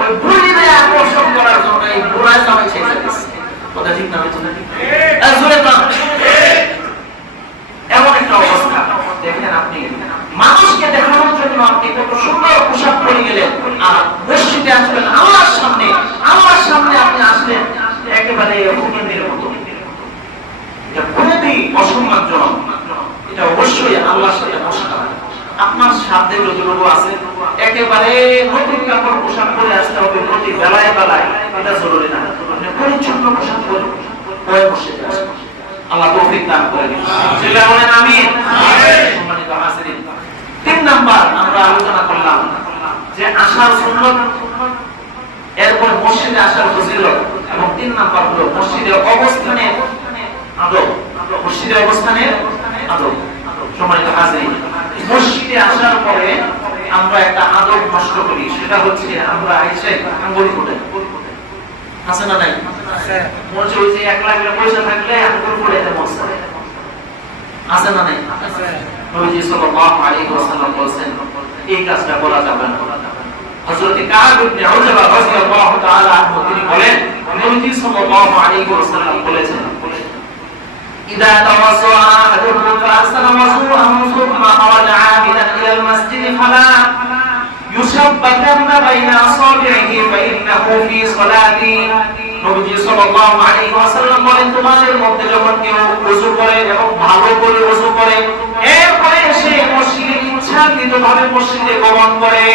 ওই বুড়িদের আকর্ষণ করার জন্য এই বুড়া জামাই ছেড়ে যাচ্ছে। কথা ঠিক না? জোরে বল। এমন একটা অবস্থা দেখেন, আপনি মানুষকে দেখানোর জন্য আপনি কত সুন্দর পোশাক পরে গেলেন, আর মসজিদে আসবেন আল্লাহর সামনে, আল্লাহর সামনে আপনি আসলেন একেবারে হুকুমের মতো। এটা খুবই অসম্মানজনক, এটা অবশ্যই আল্লাহর সাথে মশলা। আপনার সাধ্যে যতটুকু আছে একেবারে নতুন কাপড় পোশাক পরে আসতে হবে প্রতি বেলায় বেলায়, এটা জরুরি না। আপনি পরিচ্ছন্ন পোশাক পরে মসজিদে আসবেন, আল্লাহ তৌফিক দান করেন। সেটা বলেন আমিন। সম্মানিত হাজিরিন, 3 নাম্বার আমরা আলোচনা করলাম যে আসার সুন্নাত, এরপর মসজিদে আসার ফজিলত, এবং 3 নাম্বার হলো মসজিদের অবস্থানের আদব, মসজিদের অবস্থানের আদব। সম্মানিত হাজিরিন, মসজিদে আসার পরে আমরা একটা আদব নষ্ট করি, সেটা হচ্ছে আমরা এসে আঙ্গুল ফুটাই। আছে না নাই? আছে। মনে ওই যে 1 লাখ পয়সা থাকলে আঙ্গুল ফুটাইতে মন চায়, আছে না নাই? আছে। নবীজি সাল্লাল্লাহু আলাইহি ওয়াসাল্লাম বলেন এই কাজটা করা যাবে না। হযরত কাব ইবনে উজবা রাদিয়াল্লাহু তাআলা আনহু তিনি বলেন নবীজি সাল্লাল্লাহু আলাইহি ওয়াসাল্লাম বলেছেন ইদা তাওয়াসা আহাদুকুম ফাআসনা ওযুআহু সুম্মা খারাজা আমিদান ইলাল মাসজিদ ফালা ইউসাব্বাতান্না বাইনা আসাবিহি ফাইন্নাহু ফি সালাতি। নবীজি সাল্লাল্লাহু আলাইহি ওয়াসাল্লাম বলেন তোমাদের মধ্যে যখন কেউ ওযু করে এবং ভালো করে ওযু করে, এরপরে সে মসজিদে ইচ্ছাকৃতভাবে মসজিদে গমন করে,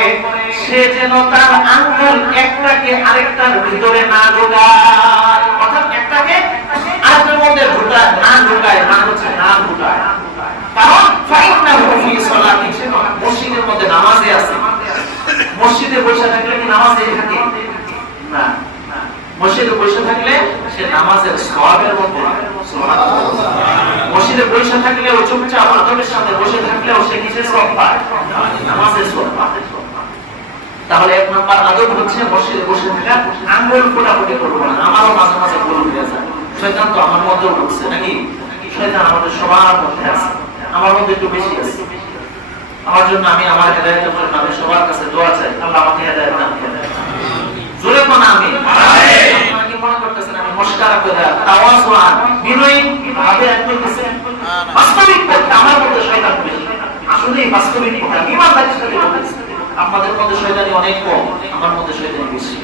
সে যেন তার আঙ্গুল একটাকে আরেকটার ভিতরে না ঢোকায়, অর্থাৎ একটাকে আরেকটার মধ্যে ঢোকায় না ঢোকায়, না হচ্ছে না ঢোকায়। কারণ ফাইন্নাহু ফি সালাতি, সে মসজিদের মধ্যে নামাজে আছে। মসজিদে বসে থাকলে কি নামাজে থাকে না? মসজিদে বসে থাকলে সে নামাজের সওয়াবের মধ্যে, সুবহানাল্লাহ। মসজিদে বসে থাকলেও চুপচাপ আদবের সাথে বসে থাকলেও সে কিসের সওয়াব পায়? নামাজের সওয়াব পায়। তাহলে 1 নাম্বার আদব হচ্ছে মসজিদে বসে থাকা, আঙ্গুল ফোটাফুটি করব না। আমারও মাঝে মাঝে ভুল হয়ে যায়, শয়তান তো আমার মধ্যেও ঢুকছে নাকি? শয়তান আমাদের সবার মধ্যে আছে, আমার মধ্যে একটু বেশি আছে। আমার জন্য আমি আমার হেদায়েতের জন্য আমি সবার কাছে দোয়া চাই, আল্লাহ আমাকে হেদায়েত দান করেন। জোরে কোন আমিন। আপনারা কি মনে করতেছেন আমি মশকারা করে তাওয়াজুআন বিনয়ী ভাবে একটু দিছেন? বাস্তবিক পক্ষে আমার মধ্যে শয়তান বেশি, আসলে বাস্তবিক কথা ইমানদারির সাথে বলতেছি। আপনাদের মধ্যে শয়তানি অনেক কম, আমার মধ্যে শয়তানি বেশি।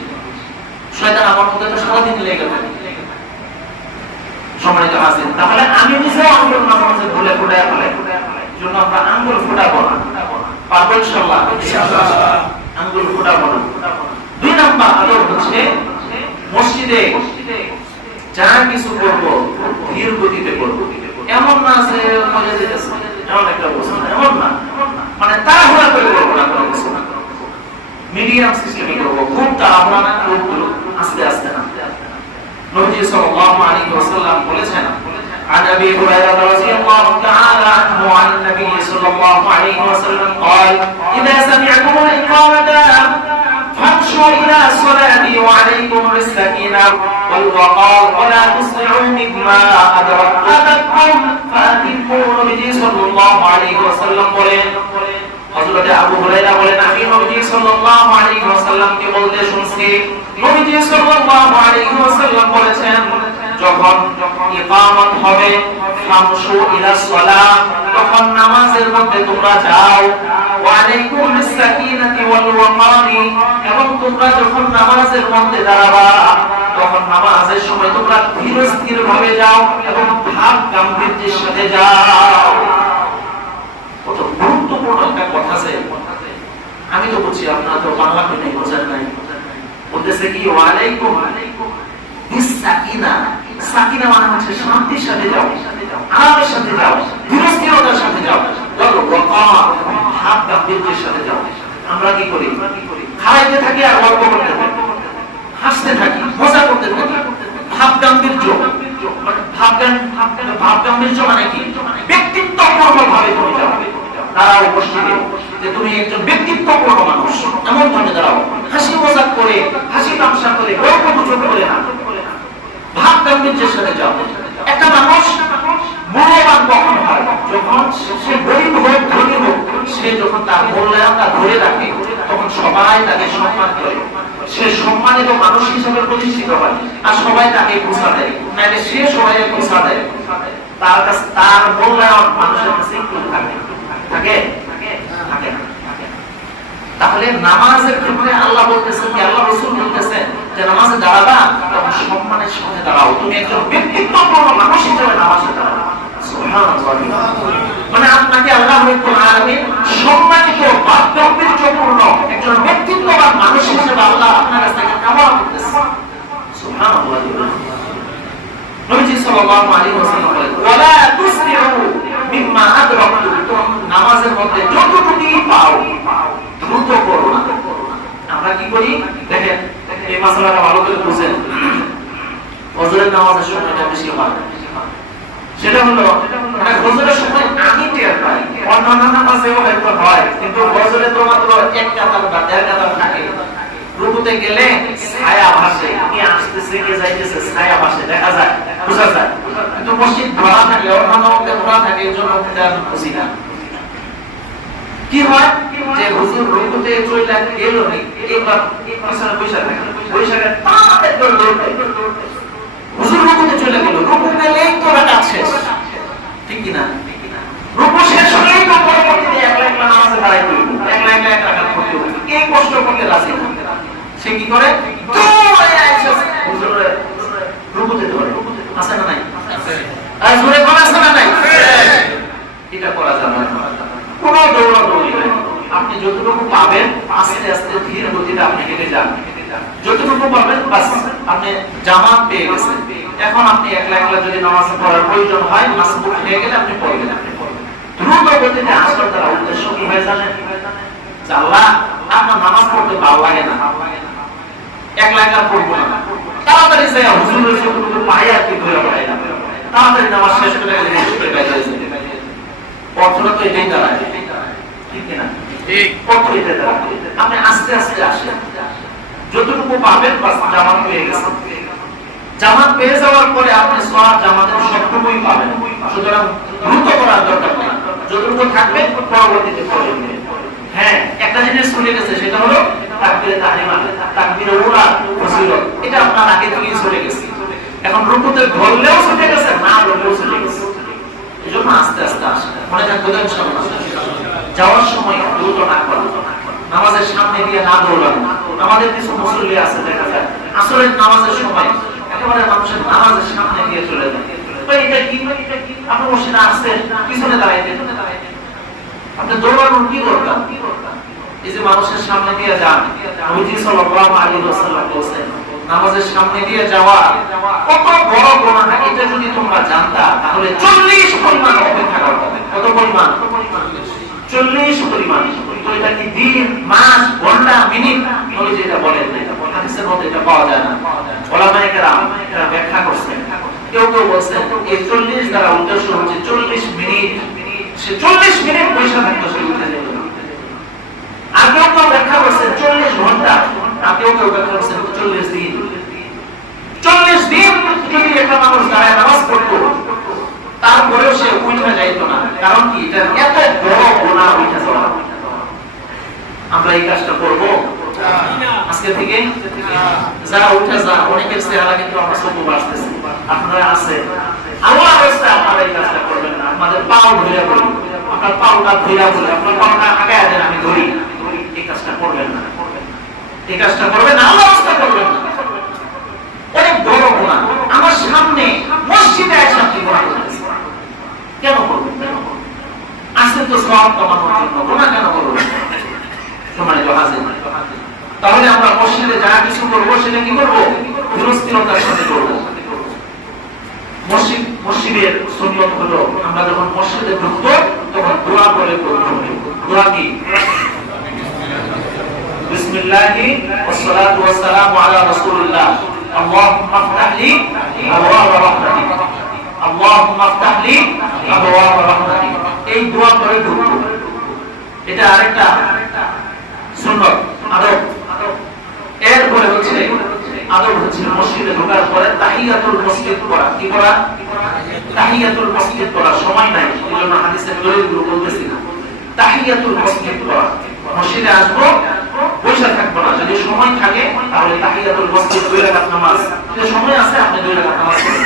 শয়তান আমার মধ্যে তো সারাদিন লেগে থাকে, সম্মানিত হাজির, তাহলে আমি নিজেও আঙ্গুল মাঝে মাঝে ভুলে ফুটায় ফেলে, জন্য আমরা আঙ্গুল ফুটাবো না, পারবো ইনশাআল্লাহ? আঙ্গুল ফুটাবো না। 2 নাম্বার আদব হচ্ছে মসজিদে যা কিছু করবো ধীর গতিতে করবো। এমন না যে মজা দিতেছে, এমন একটা অবস্থা, এমন না, মানে তাড়াহুড়া করে করবো না, কোনো কিছু না, মিডিয়াম সিস্টেমে করবো, খুব তাড়াহুড়া না, খুব আস্তে আস্তে না। নবী সাল্লাল্লাহু আলাইহি ওয়াসাল্লাম বলেছেন, عن ابي هريره رضي الله تعالى عنه عن النبي صلى الله عليه وسلم قال اذا سمعتم الاقامه فامشوا الى الصلاه وعليكم بالسكينه والوقار ولا تسرعوا مما ادركتم فاتموا. নবী সাল্লাল্লাহু আলাইহি ওয়াসাল্লাম বলেন, হযরত আবু হুরায়রা বলেন, আমি নবী সাল্লাল্লাহু আলাইহি ওয়াসাল্লামকে বলতে শুনছি, নবী সাল্লাল্লাহু আলাইহি ওয়াসাল্লাম বলেছেন, যখন ইকামত হবে ফামশু ইলা সালাহ, তখন নামাজের মধ্যে তোমরা যাও, ওয়া আলাইকুম বিস-সাকিনাতি ওয়াল ওয়াকারি, এবং তোমরা যখন নামাজের মধ্যে দাঁড়াবা তখন নামাজের সময় তোমরা ধীর স্থির ভাবে যাও এবং ভাব গাম্ভীর্যের সাথে যাও। কত গুরুত্বপূর্ণ একটা কথা আছে, আমি তো বুঝছি, আপনারা তো বাংলা কইতে বোঝেন নাই। বলতেছে কি ওয়া আলাইকুম বিস-সাকিনা, সাকিনা মানে হচ্ছে শান্তির সাথে যাও, আরামের সাথে যাও, ধীরস্থিরতার সাথে যাও, ভাব গাম্ভীর্যের সাথে যাও। আমরা কি করি? খাইতে থাকি আর গল্প করতে থাকি, হাসতে থাকি, মজা করতে থাকি। ভাব গাম্ভীর্য ভাব গাম্ভীর্য মানে কি? ব্যক্তিত্বপূর্ণ ভাবে তুমি যাও, দাঁড়াও উপস্থিতে যে তুমি একজন ব্যক্তিত্বপূর্ণ মানুষ, এমন ভাবে দাঁড়াও, হাসি মজাক করে, হাসি তামাশা করে, গল্প গুজব করে না, ভাব গাম্ভীর্যের সাথে যাও। একটা মানুষ মূল্যবান কখন হয়? যখন সে গরিব হোক ধনী হোক, সে যখন তার মূল্যায়নটা ধরে রাখে তখন সবাই তাকে সম্মান করে, সে সম্মানিত মানুষ হিসেবে প্রতিষ্ঠিত হয়, আর সবাই তাকে ঘোষা দেয়, নাহলে সে সবাই ঘোষা দেয়। তার কাছে তার মূল্যায়ন মানুষের কাছে একটু থাকে থাকে না। তাহলে নামাজের ক্ষেত্রে আল্লাহ বলতেছেন কি, আল্লাহ রাসূল বলতেছেন যে নামাজে দাঁড়াবা তখন সম্মানের সাথে দাঁড়াও, তুমি একজন ব্যক্তিত্বপূর্ণ মানুষ হিসেবে নামাজে দাঁড়াও। সুবহানাল্লাহ, মানে আপনাকে আল্লাহ রাব্বুল আলামিন সম্মানিত বা গাম্ভীর্যপূর্ণ একজন ব্যক্তিত্ববান মানুষ হিসেবে আল্লাহ আপনার কাছে কামনা করতেছেন। সুবহানাল্লাহ। নবী সাল্লাল্লাহু আলাইহি ওয়াসাল্লাম বলেন, ওয়ালা তুসরিউ মিম্মা আদরাকতুম, নামাজের মধ্যে যতটুকু পাও দ্রুত করো না। আমরা কি করি দেখেন, এই মাসালাটা ভালো করে বুঝেন। ফজরের নামাজের সময়টা বেশি হয়, সেটা হলো মানে ফজরের সময় আমি টের পাই, অন্যান্য নামাজেও হয়তো হয়, কিন্তু ফজরে তো মাত্র 1 কাতার বা 1.5 কাতার থাকে। রুকুতে গেলে ছায়া ভাসে, কি আসতেছে কে যাইতেছে, ছায়া ভাসে, দেখা যায়, বোঝা যায়। কিন্তু মসজিদ ভরা থাকে, অন্যান্য মধ্যে ভরা থাকে, এই জন্য আমি বুঝি না। কি হয় যে হুজুর রুকুতে চলে গেল নি, একবার পিছনে বসে থাকে, বৈশাখের তাড়াতাড়ি করে দৌড়ায়, হুজুর রুকুতে চলে গেল, রুকু গেলেই তো রাকাত শেষ, ঠিক কি না? রুকু শেষ হলেই তো পরবর্তীতে একলা একলা নামাজে দাঁড়াই পড়ব, একলা একলা এক রাকাত পড়তে হবে, এই কষ্ট করতে রাজি না। সে কি করে? দৌড়ে আসে হুজুরের রুকুতে ধরে, আছে না নাই? আর জোরে কোন আছে না নাই? এটা করা যাবে না, কোনো দৌড়াদৌড়ি নাই। আপনি যতটুকু পাবেন আস্তে আস্তে ধীর গতিতে আপনি হেঁটে যান, যতটুকু পাবেন বাস আপনি জামাত পেয়ে গেছেন। এখন আপনি একলা একলা যদি নামাজ পড়ার প্রয়োজন হয়, মাসবুক হয়ে গেলে আপনি পড়বেন। দ্রুত গতিতে আসার দ্বারা উদ্দেশ্য কি হয়ে জানেন? আল্লাহ আপনার নামাজ পড়তে ভালো লাগে না, একলা একলা পড়বো না, তাড়াতাড়ি যাই হুজুরের যতটুকু পাই আর কি ধরে পড়াই না, তাড়াতাড়ি নামাজ শেষ করে গেলে অর্থটা তো এটাই দাঁড়ায়, ঠিক কিনা? অর্থ এটাই দাঁড়ায়। আপনি আস্তে আস্তে আসেন, যতটুকু পাবেন বাস জামাত পেয়ে গেছেন। জামাত পেয়ে যাওয়ার পরে আপনি সালাত জামাতের সবটুকুই পাবেন, সুতরাং দ্রুত করার দরকার নেই, যতটুকু থাকবে পরবর্তীতে পড়বেন। হ্যাঁ, একটা জিনিস চলে গেছে, সেটা হলো তাকবীরে তাহরিমা, তাকবীরে উলা, ফজিলত, এটা আপনার আগে থেকেই চলে গেছে। এখন রুকুতে ধরলেও চলে গেছে, না ধরলেও চলে গেছে। এজন্য আস্তে আস্তে আসেন, মনে রাখবেন ইনশাআল্লাহ যাওয়ার সময় দ্রুত না করা, নামাজের সামনে দিয়ে না দৌড়ানো। আমাদের কিছু মুসল্লি আছে দেখা যায় আসরের নামাজের সময় একেবারে মানুষের নামাজের সামনে দিয়ে চলে যায়, এটা কি আপনি মসজিদে আসছেন পিছনে দাঁড়াইতেন, আপনি দৌড়ানোর কি দরকার? এই যে মানুষের সামনে দিয়ে যান, নবীজি সাল্লাল্লাহু আলাইহি ওয়াসাল্লাম বলেন নামাজের সামনে দিয়ে যাওয়া কত বড় গুনাহ, এটা যদি তোমরা জানতা তাহলে 40 পরিমাণ অপেক্ষা করতে। কত পরিমাণ? 40 পরিমাণ। তো এটা কি দিন, মাস, ঘন্টা, মিনিট? নবীজি এটা বলেন না, হাদিসের মধ্যে এটা পাওয়া যায় না। উলামায়ে কেরাম এটা ব্যাখ্যা করছেন। কেউ কেউ বলেন এই 40 দ্বারা উদ্দেশ্য হচ্ছে 40 মিনিট, সে 40 মিনিট বসে থাকতো সে উঠে যেত। আর কেউ কেউ ব্যাখ্যা করছেন 40 ঘন্টা, আর কেউ কেউ ব্যাখ্যা করছেন 40 দিন। 40 দিন যদি একটা মানুষ দাঁড়ায় নামাজ পড়তো তারপরেও সে উঠে যাইতো না। কারণ কি? এটা এত বড় গুনাহ উঠে যাওয়া। আমরা এই কাজটা করব আজকে থেকে? যারা উঠে যা, অনেকের চেহারা কিন্তু আমরা সব বাসতেছি, আপনারা আছে আল্লাহ রাস্তায় আপনারা এই কাজটা করবেন না। আমাদের পাও ধরে বলি, আপনার পাওটা ধরে বলি, আপনার পাওটা আগায় দেন, আমি ধরি। এই কাজটা করবেন না, এই কাজটা করবেন না, আল্লাহ রাস্তায় করবেন না। অনেক বড় গুনাহ। আমার সামনে মসজিদে এসে আপনি গুনাহ করতেছেন, কেন করবেন? আসলে তো সওয়াব কামানোর জন্য, গুনাহ কেন করবেন? সম্মানিত হাজির, তাহলে আমরা মসজিদে যা কিছু করবো সেটা কি করবো? ধীরস্থিরতার সাথে করবো। মসজিদের সুন্নাত হলো আমরা যখন মসজিদে ঢুকবো তখন দোয়া করে করতে হবে। দোয়া কি? বিসমিল্লাহি ওয়াসসালাতু ওয়াসসালামু আলা রাসূলিল্লাহ, আল্লাহুম্মা ইফতাহ লি আবওয়াব রাহমাতিক, আল্লাহুম্মা ইফতাহ লি আবওয়াব রাহমাতিক। এই দোয়া করে ঢুকবো। এটা আরেকটা সুন্নাত, আদব। এরপরে হচ্ছে আদব হচ্ছে মসজিদে ঢোকার পরে তাহিয়াতুল মসজিদ পড়া। কি পড়া? তাহিয়াতুল মসজিদ পড়া। সময় নাই, এজন্য হাদিসের দলিলগুলো বলতেছি না। তাহিয়াতুল মসজিদ পড়া। মসজিদে আসবো, বসে থাকবো না। যদি সময় থাকে তাহলে তাহিয়াতুল মসজিদ 2 রাকাত নামাজ। যদি সময় আছে আপনি 2 রাকাত নামাজ পড়েন।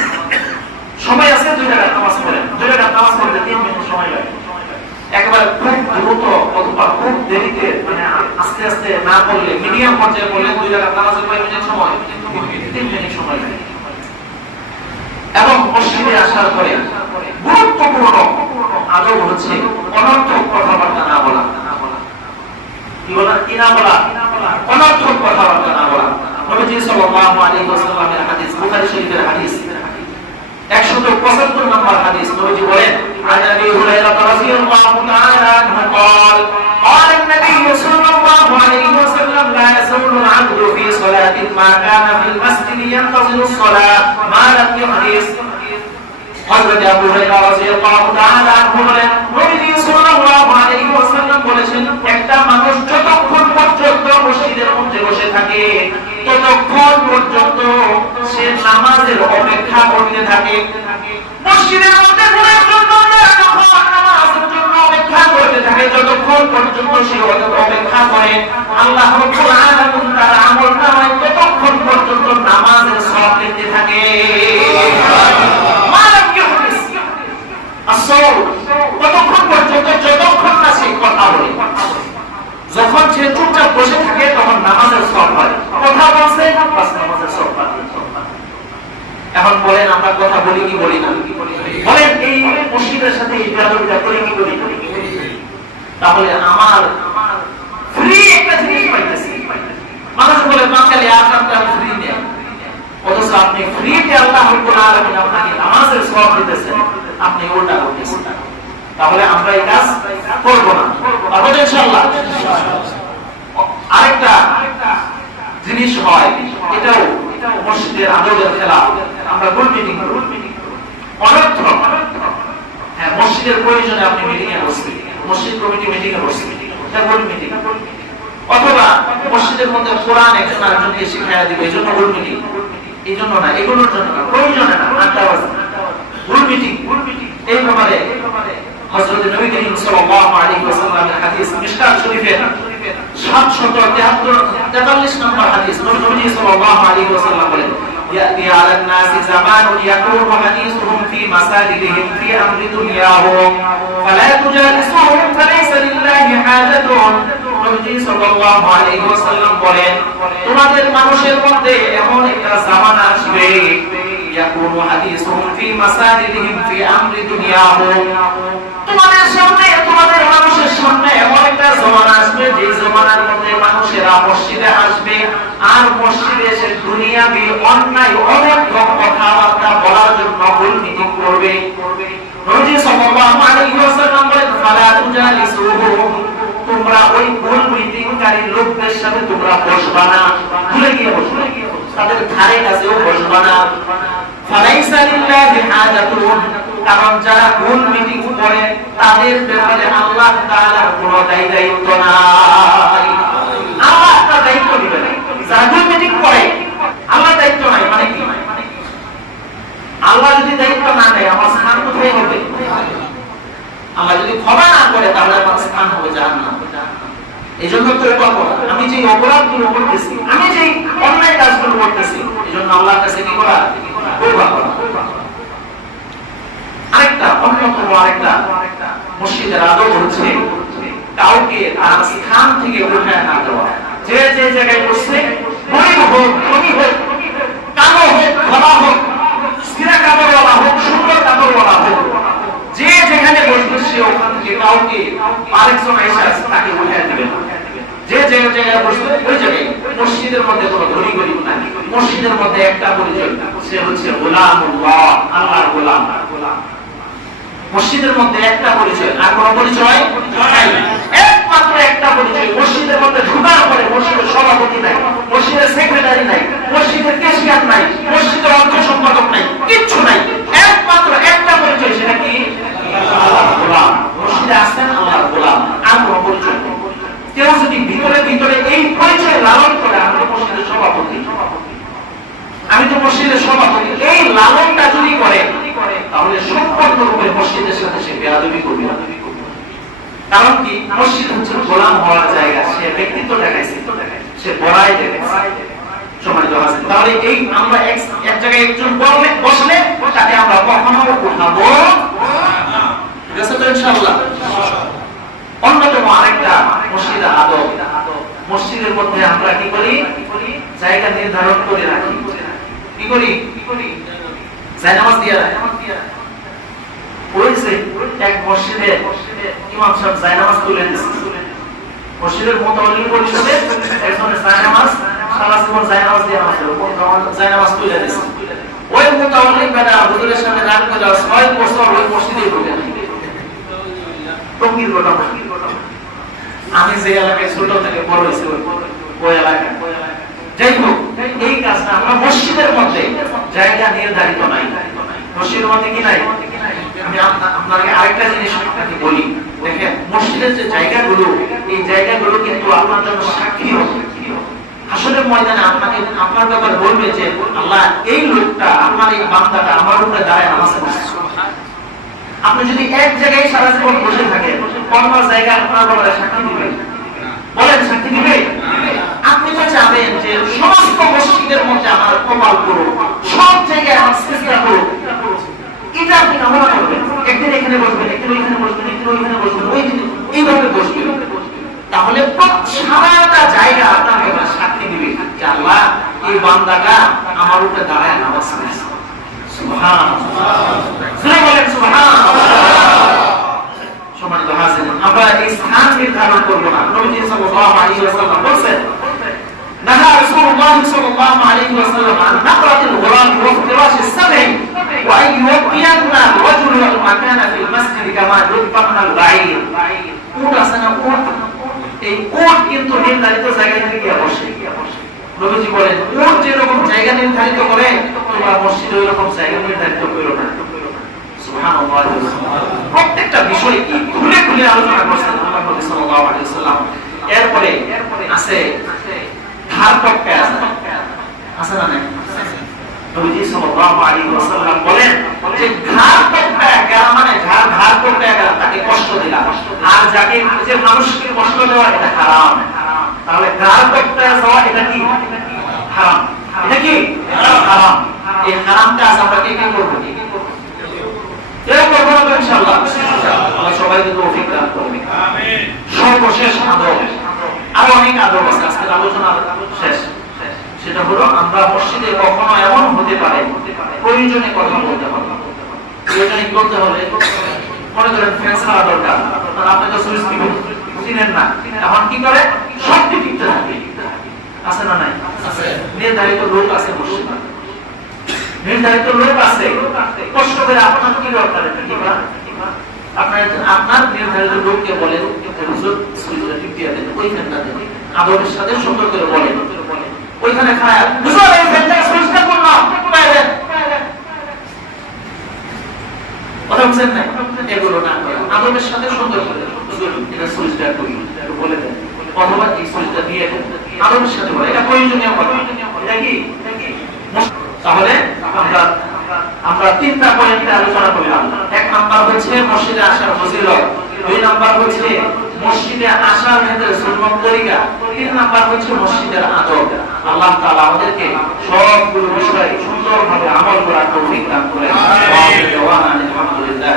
সময় আছে 2 রাকাত নামাজ পড়েন। 2 রাকাত নামাজ পড়তে 3 মিনিট সময় লাগে। একবার খুব দ্রুত অথবা খুব দেরিতে, মানে আস্তে আস্তে না পড়লে, মিডিয়াম পর্যায়ে পড়লে 2 রাকাত নামাজের কয় মিনিট সময়? 3 মিনিট সময় লাগে। এবং মসজিদে আসার পরে গুরুত্বপূর্ণ আদব হচ্ছে অনর্থক কথাবার্তা না বলা। কি বলা? কি না বলা? অনর্থক কথাবার্তা না বলা। নবীজি সাল্লাল্লাহু আলাইহি ওয়াসাল্লামের হাদিস, বুখারী শরীফের হাদিস 175 নম্বর হাদিস। নবীজি বলেন, আন আবি হুরায়রা রাদিয়াল্লাহু তাআলা আনহু قال قال النبي صلى الله عليه وسلم لا يزول العبد في صلاة ما كان في المسجد ينتظر الصلاة ما لم يحدث। হযরত আবু হুরায়রা রাদিয়াল্লাহু তাআলা আনহু বলেন, নবীজি সাল্লাল্লাহু আলাইহি ওয়াসাল্লাম বলেছেন, একটা মানুষ যতক্ষণ পর্যন্ত মসজিদের মধ্যে বসে থাকে ততক্ষণ পর্যন্ত সে নামাজের অপেক্ষা করতে থাকে। মসজিদের মধ্যে ঢোকার জন্য যখন নামাজের জন্য অপেক্ষা করতে থাকে, যতক্ষণ পর্যন্ত সে অপেক্ষা করে, আল্লাহ রাব্বুল আলামিন তার আমলনামায় ততক্ষণ পর্যন্ত নামাজের সওয়াব লিখতে থাকে। ততক্ষণ পর্যন্ত যতক্ষণ না সে কথা বলে। যখন সে চুপচাপ বসে থাকে তখন নামাজের সওয়াব হয়। কথা বলছে বাস নামাজের সওয়াব পায়। এখন বলেন আমরা কথা বলি কি বলি না? বলেন এই মসজিদের সাথে এই বিয়াদবিটা করি কি বলি? তাহলে আমার ফ্রি একটা জিনিস পাইতেছি। মানুষ বলে বাঙালি আপনাকে ফ্রি দেয়, অথচ আপনি ফ্রিতে আল্লাহ রাব্বুল আলামিন আপনাকে নামাজের সওয়াব দিতেছেন, আপনি ওটা করতেছেন। তাহলে আমরা এই কাজ করব না, পারবো ইনশাআল্লাহ। আরেকটা জিনিস হয়, এটাও মসজিদের আদবের খেলাফ। আমরা গোল মিটিং করব, অনর্থক। হ্যাঁ, মসজিদের প্রয়োজনে আপনি মিটিং এ বসবেন, মসজিদ কমিটি মিটিং এ বসবেন, এটা গোল মিটিং। অথবা মসজিদের মধ্যে কোরআন একজন আরেকজনকে শিখায়া দিবে, এই জন্য গোল মিটিং। এই জন্য না, এগুলোর জন্য না, প্রয়োজনে না, আড্ডাবাজি, গোল মিটিং। এই ব্যাপারে হযরত নবী করিম সাল্লাল্লাহু আলাইহি ওয়াসাল্লামের হাদিস মিশকাত শরীফের 743 নম্বর হাদিস, নবী সাল্লাল্লাহু আলাইহি ওয়াসাল্লাম বলেন, ইয়াতি আলান নাসি জামানুন ইয়াকুনু হাদিসুহুম ফি মাসাজিদিহিম ফি আমরি দুনিয়াহুম ফালা তুজালিসুহুম ফালাইসা লিল্লাহি হাজাতুন। নবী সাল্লাল্লাহু আলাইহি ওয়াসাল্লাম বলেন, তোমাদের মানুষের মধ্যে এমন একটা জামানা আসবে ইয়াকুনু হাদিসুহুম ফি মাসাজিদিহিম ফি আমরি দুনিয়াহুম। তোমাদের সামনে, তোমাদের মানুষের সামনে এমন একটা জমানা আসবে যে জমানার মধ্যে মানুষেরা মসজিদে আসবে আর মসজিদে এসে দুনিয়াবি অন্যায় অনেক কথাবার্তা বলার জন্য ভুল মিটিং করবে। নবী সাল্লাল্লাহু আলাইহি ওয়াসাল্লাম বলেন, ফালা তুজালিসুহুম, তোমরা ওই ভুল মিটিংকারী লোকদের সাথে তোমরা বসবা না, ভুলে গিয়ে বসবে, তাদের ধারে কাছেও বসবা না। ফালাইসা লিল্লাহি হাজাতুন, কারণ যারা ভুল মিটিং করে তাদের ব্যাপারে আল্লাহ তাআলার কোনো দায়িত্ব নাই। আল্লাহ তার দায়িত্ব নেবেন। যারা ভুল মিটিং করে আল্লাহ দায়িত্ব নাই মানে কি? আল্লাহ যদি দায়িত্ব না নেয় আমার স্থান কোথায় হবে? আল্লাহ যদি ক্ষমা না করে তাহলে আমার স্থান হবে জাহান্নাম। এইজন্য তওবা করা, আমি যে অপরাধগুলো করতেছি, আমি যে অন্যায় কাজগুলো করতেছি, এইজন্য আল্লাহর কাছে কি করা? তওবা করা। আরেকটা অন্যতম আরেকটা মসজিদের আদব হচ্ছে কাউকে তার স্থান থেকে উঠায় না দেওয়া। যে যে জায়গায় বসছে, গরিব হোক, ধনী হোক, কালো হোক, ধলা হোক, সিরা কাপড়ওয়ালা হোক, সুন্দর কাপড়ওয়ালা হোক, যে যেখানে বসবে সে ওখান থেকে কাউকে আরেকজন এসে তাকে উঠায় দিবে না। যে যে জায়গায় বসবে ওই জায়গায়। মসজিদের মধ্যে কোনো ধনী গরিব নাই, মসজিদের মধ্যে একটা পরিচয়, সে হচ্ছে গোলামুল্লাহ, আল্লাহর গোলাম। মসজিদের মধ্যে একটা পরিচয়, আর কোনো পরিচয় নাই। একমাত্র একটা পরিচয়, মসজিদের মধ্যে ঢোকার পরে মসজিদের সভাপতি নাই, মসজিদের সেক্রেটারি নাই, মসজিদের ক্যাশিয়ার নাই, মসজিদের অর্থ সম্পাদক নাই, কিচ্ছু নাই। একমাত্র একটা পরিচয়, সেটা কি? আল্লাহর গোলাম। মসজিদে আসেন আল্লাহর গোলাম, আর কোনো পরিচয় নেই। কেউ যদি ভিতরে ভিতরে এই পরিচয় লালন করে, আমি তো মসজিদের সভাপতি, আমি তো মসজিদের সভাপতি, এই লালনটা যদি করে তাহলে সম্পূর্ণরূপে মসজিদের সাথে সে বেয়াদবি করবে। কারণ কি? মসজিদ হচ্ছে গোলাম হওয়ার জায়গা, সে ব্যক্তিত্ব দেখাইছে, সে বড়াই দেখাইছে। সম্মানিত হাজির, তাহলে এই আমরা এক জায়গায় একজন বসলে তাকে আমরা কখনো উঠাবো না। ঠিক আছে তো ইনশাআল্লাহ? অন্যতম আরেকটা মসজিদের আদব, মসজিদের মধ্যে আমরা কি করি? জায়গা নির্ধারণ করে রাখি। কি করি? জায়নামাজ দিয়ে রাখি। ওইছে এক মসজিদে ইমাম সাহেব জায়নামাজ তুলে দিয়েছে। মসজিদের মুতাওয়াল্লি পরিষদে একজনের জায়নামাজ সারা জীবন জায়নামাজ দিয়ে আছে, জায়নামাজ তুলে দিয়েছে। ওই মুতাওয়াল্লি বেটা হুজুরের সামনে রাত করে 6 বছর ওই মসজিদে ঢুকে নাই। টঙ্গীর গোটা মসজিদ। আমি যে এলাকায় ছোট থেকে বড় হয়েছি ওই এলাকায়। যাই হোক, এই কাজটা আমরা মসজিদের মধ্যে জায়গা নির্ধারিত নাই। মসজিদের মধ্যে কি নাই? আমি আপনাকে আরেকটা জিনিস বলি, দেখেন মসজিদের যে জায়গাগুলো, এই জায়গাগুলো কিন্তু আপনার জন্য সাক্ষী হবে। আসলে ময়দানে আপনাকে আপনার ব্যাপারে বলবে যে আল্লাহ এই লোকটা, আপনার এই বান্দাটা আমার উপরে দাঁড়ায় নামাজ পড়ছে। আপনি যদি এক জায়গায় সারা জীবন বসে থাকেন, অন্য জায়গায় আপনার ব্যাপারে সাক্ষী দিবে? বলেন সাক্ষী দিবে? আপনি তো চাবেন যে সমস্ত মসজিদের মধ্যে আমার কপাল করো, সব জায়গায় আমার চেষ্টা করো, এটা আপনি কামনা করবেন। একদিন এখানে বসবেন, একদিন ওইখানে বসবেন, একদিন ওইখানে বসবেন, ওই দিন এইভাবে বসবেন। তাহলে সারাটা জায়গা আপনার ব্যাপারে সাক্ষী দিবে যে আল্লাহ এই বান্দাটা আমার উপরে দাঁড়ায় নামাজ পড়ছে। সুবহানাল্লাহ, বলেন সুবহানাল্লাহ। সম্মানিত হাজিরিন, আমরা এই স্থান নির্ধারণ করব না। নবী সাল্লাল্লাহু আলাইহি ওয়াসাল্লাম বলেছেন, নাহা রাসূলুল্লাহ সাল্লাল্লাহু আলাইহি ওয়াসাল্লাম আন নাকরাতিল গুলাম ওয়া ফিরাশিস সাবই ওয়া আইয়ুকিয়ানা রাজুলুল মাকানা ফিল মাসজিদ কামা ইউফানাল বাইর। উট আছে না, উট, এই উট কিন্তু নির্ধারিত জায়গায় গিয়ে বসে। নবীজি বলেন, উট যেরকম জায়গা নির্ধারিত করে তোমরা মসজিদে ওইরকম জায়গা নির্ধারিত করো না। সুবহানাল্লাহ। প্রত্যেকটা বিষয় কি খুলে খুলে আলোচনা করছেন আল্লাহ নবী সাল্লাল্লাহু আলাইহি ওয়াসাল্লাম। এরপরে আছে ধার টপকে আছে না নাই? নবীজি সাল্লাল্লাহু আলাইহি ওয়াসাল্লাম বলেন যে ধার টপকে গেল মানে ধার টপকে গেল তাকে কষ্ট দিলা, আর যাকে যে মানুষকে কষ্ট দেওয়া এটা হারাম। তাহলে ধার টপকে যাওয়া এটা কি? হারাম। এটা কি? হারাম। এই হারাম কাজ আমরা কি কি করব? কেউ করবো না ইনশাআল্লাহ। আল্লাহ সবাইকে তৌফিক দান করুন। আমিন। সর্বশেষ আদব, আরো অনেক আদব আছে, আজকের আলোচনা শেষ। সেটা হলো আমরা মসজিদে কখনো এমন হতে পারে প্রয়োজনে কথা বলতে হবে। প্রয়োজনে কি করতে হবে? মনে করেন ফ্যান ছাড়া দরকার, কারণ আপনি তো সুইচ চিনেন না, এখন কি করে সব টিপতে থাকে। আছে না নাই? আছে। নির্ধারিত লোক আছে মসজিদে, নির্ধারিত লোক আছে, কষ্ট করে আপনার কি দরকার এটা টিপা? আপনার নির্ধারিত লোককে বলেন হুজুর সুইচটা টিপিয়ে দেন, ওই ফ্যানটা দেন, আদরের সাথে সুন্দর করে বলেন, ওইখানে খায় হুজুর এই ফ্যানটা সুইচটা কোন না পারেন কথা বলছেন না, এগুলো না করে আদরের সাথে সুন্দর করে হুজুর এটা সুইচটা করি একটু বলে দেন, অথবা এই সুইচটা দিয়ে দেন, আদরের সাথে বলে, এটা প্রয়োজনীয় কথা। এটা কি? তাহলে আমরা তিনটা পয়েন্টে আলোচনা করলাম। এক নাম্বার হচ্ছে মসজিদে আসার ফজিলত, দুই নাম্বার হচ্ছে মসজিদে আসার ক্ষেত্রে সুন্নত তরিকা, তিন নাম্বার হচ্ছে মসজিদের আদব। আল্লাহ তাআলা আমাদেরকে সবগুলো বিষয়ে সুন্দরভাবে আমল করার তৌফিক দান করেন। আলহামদুলিল্লাহ।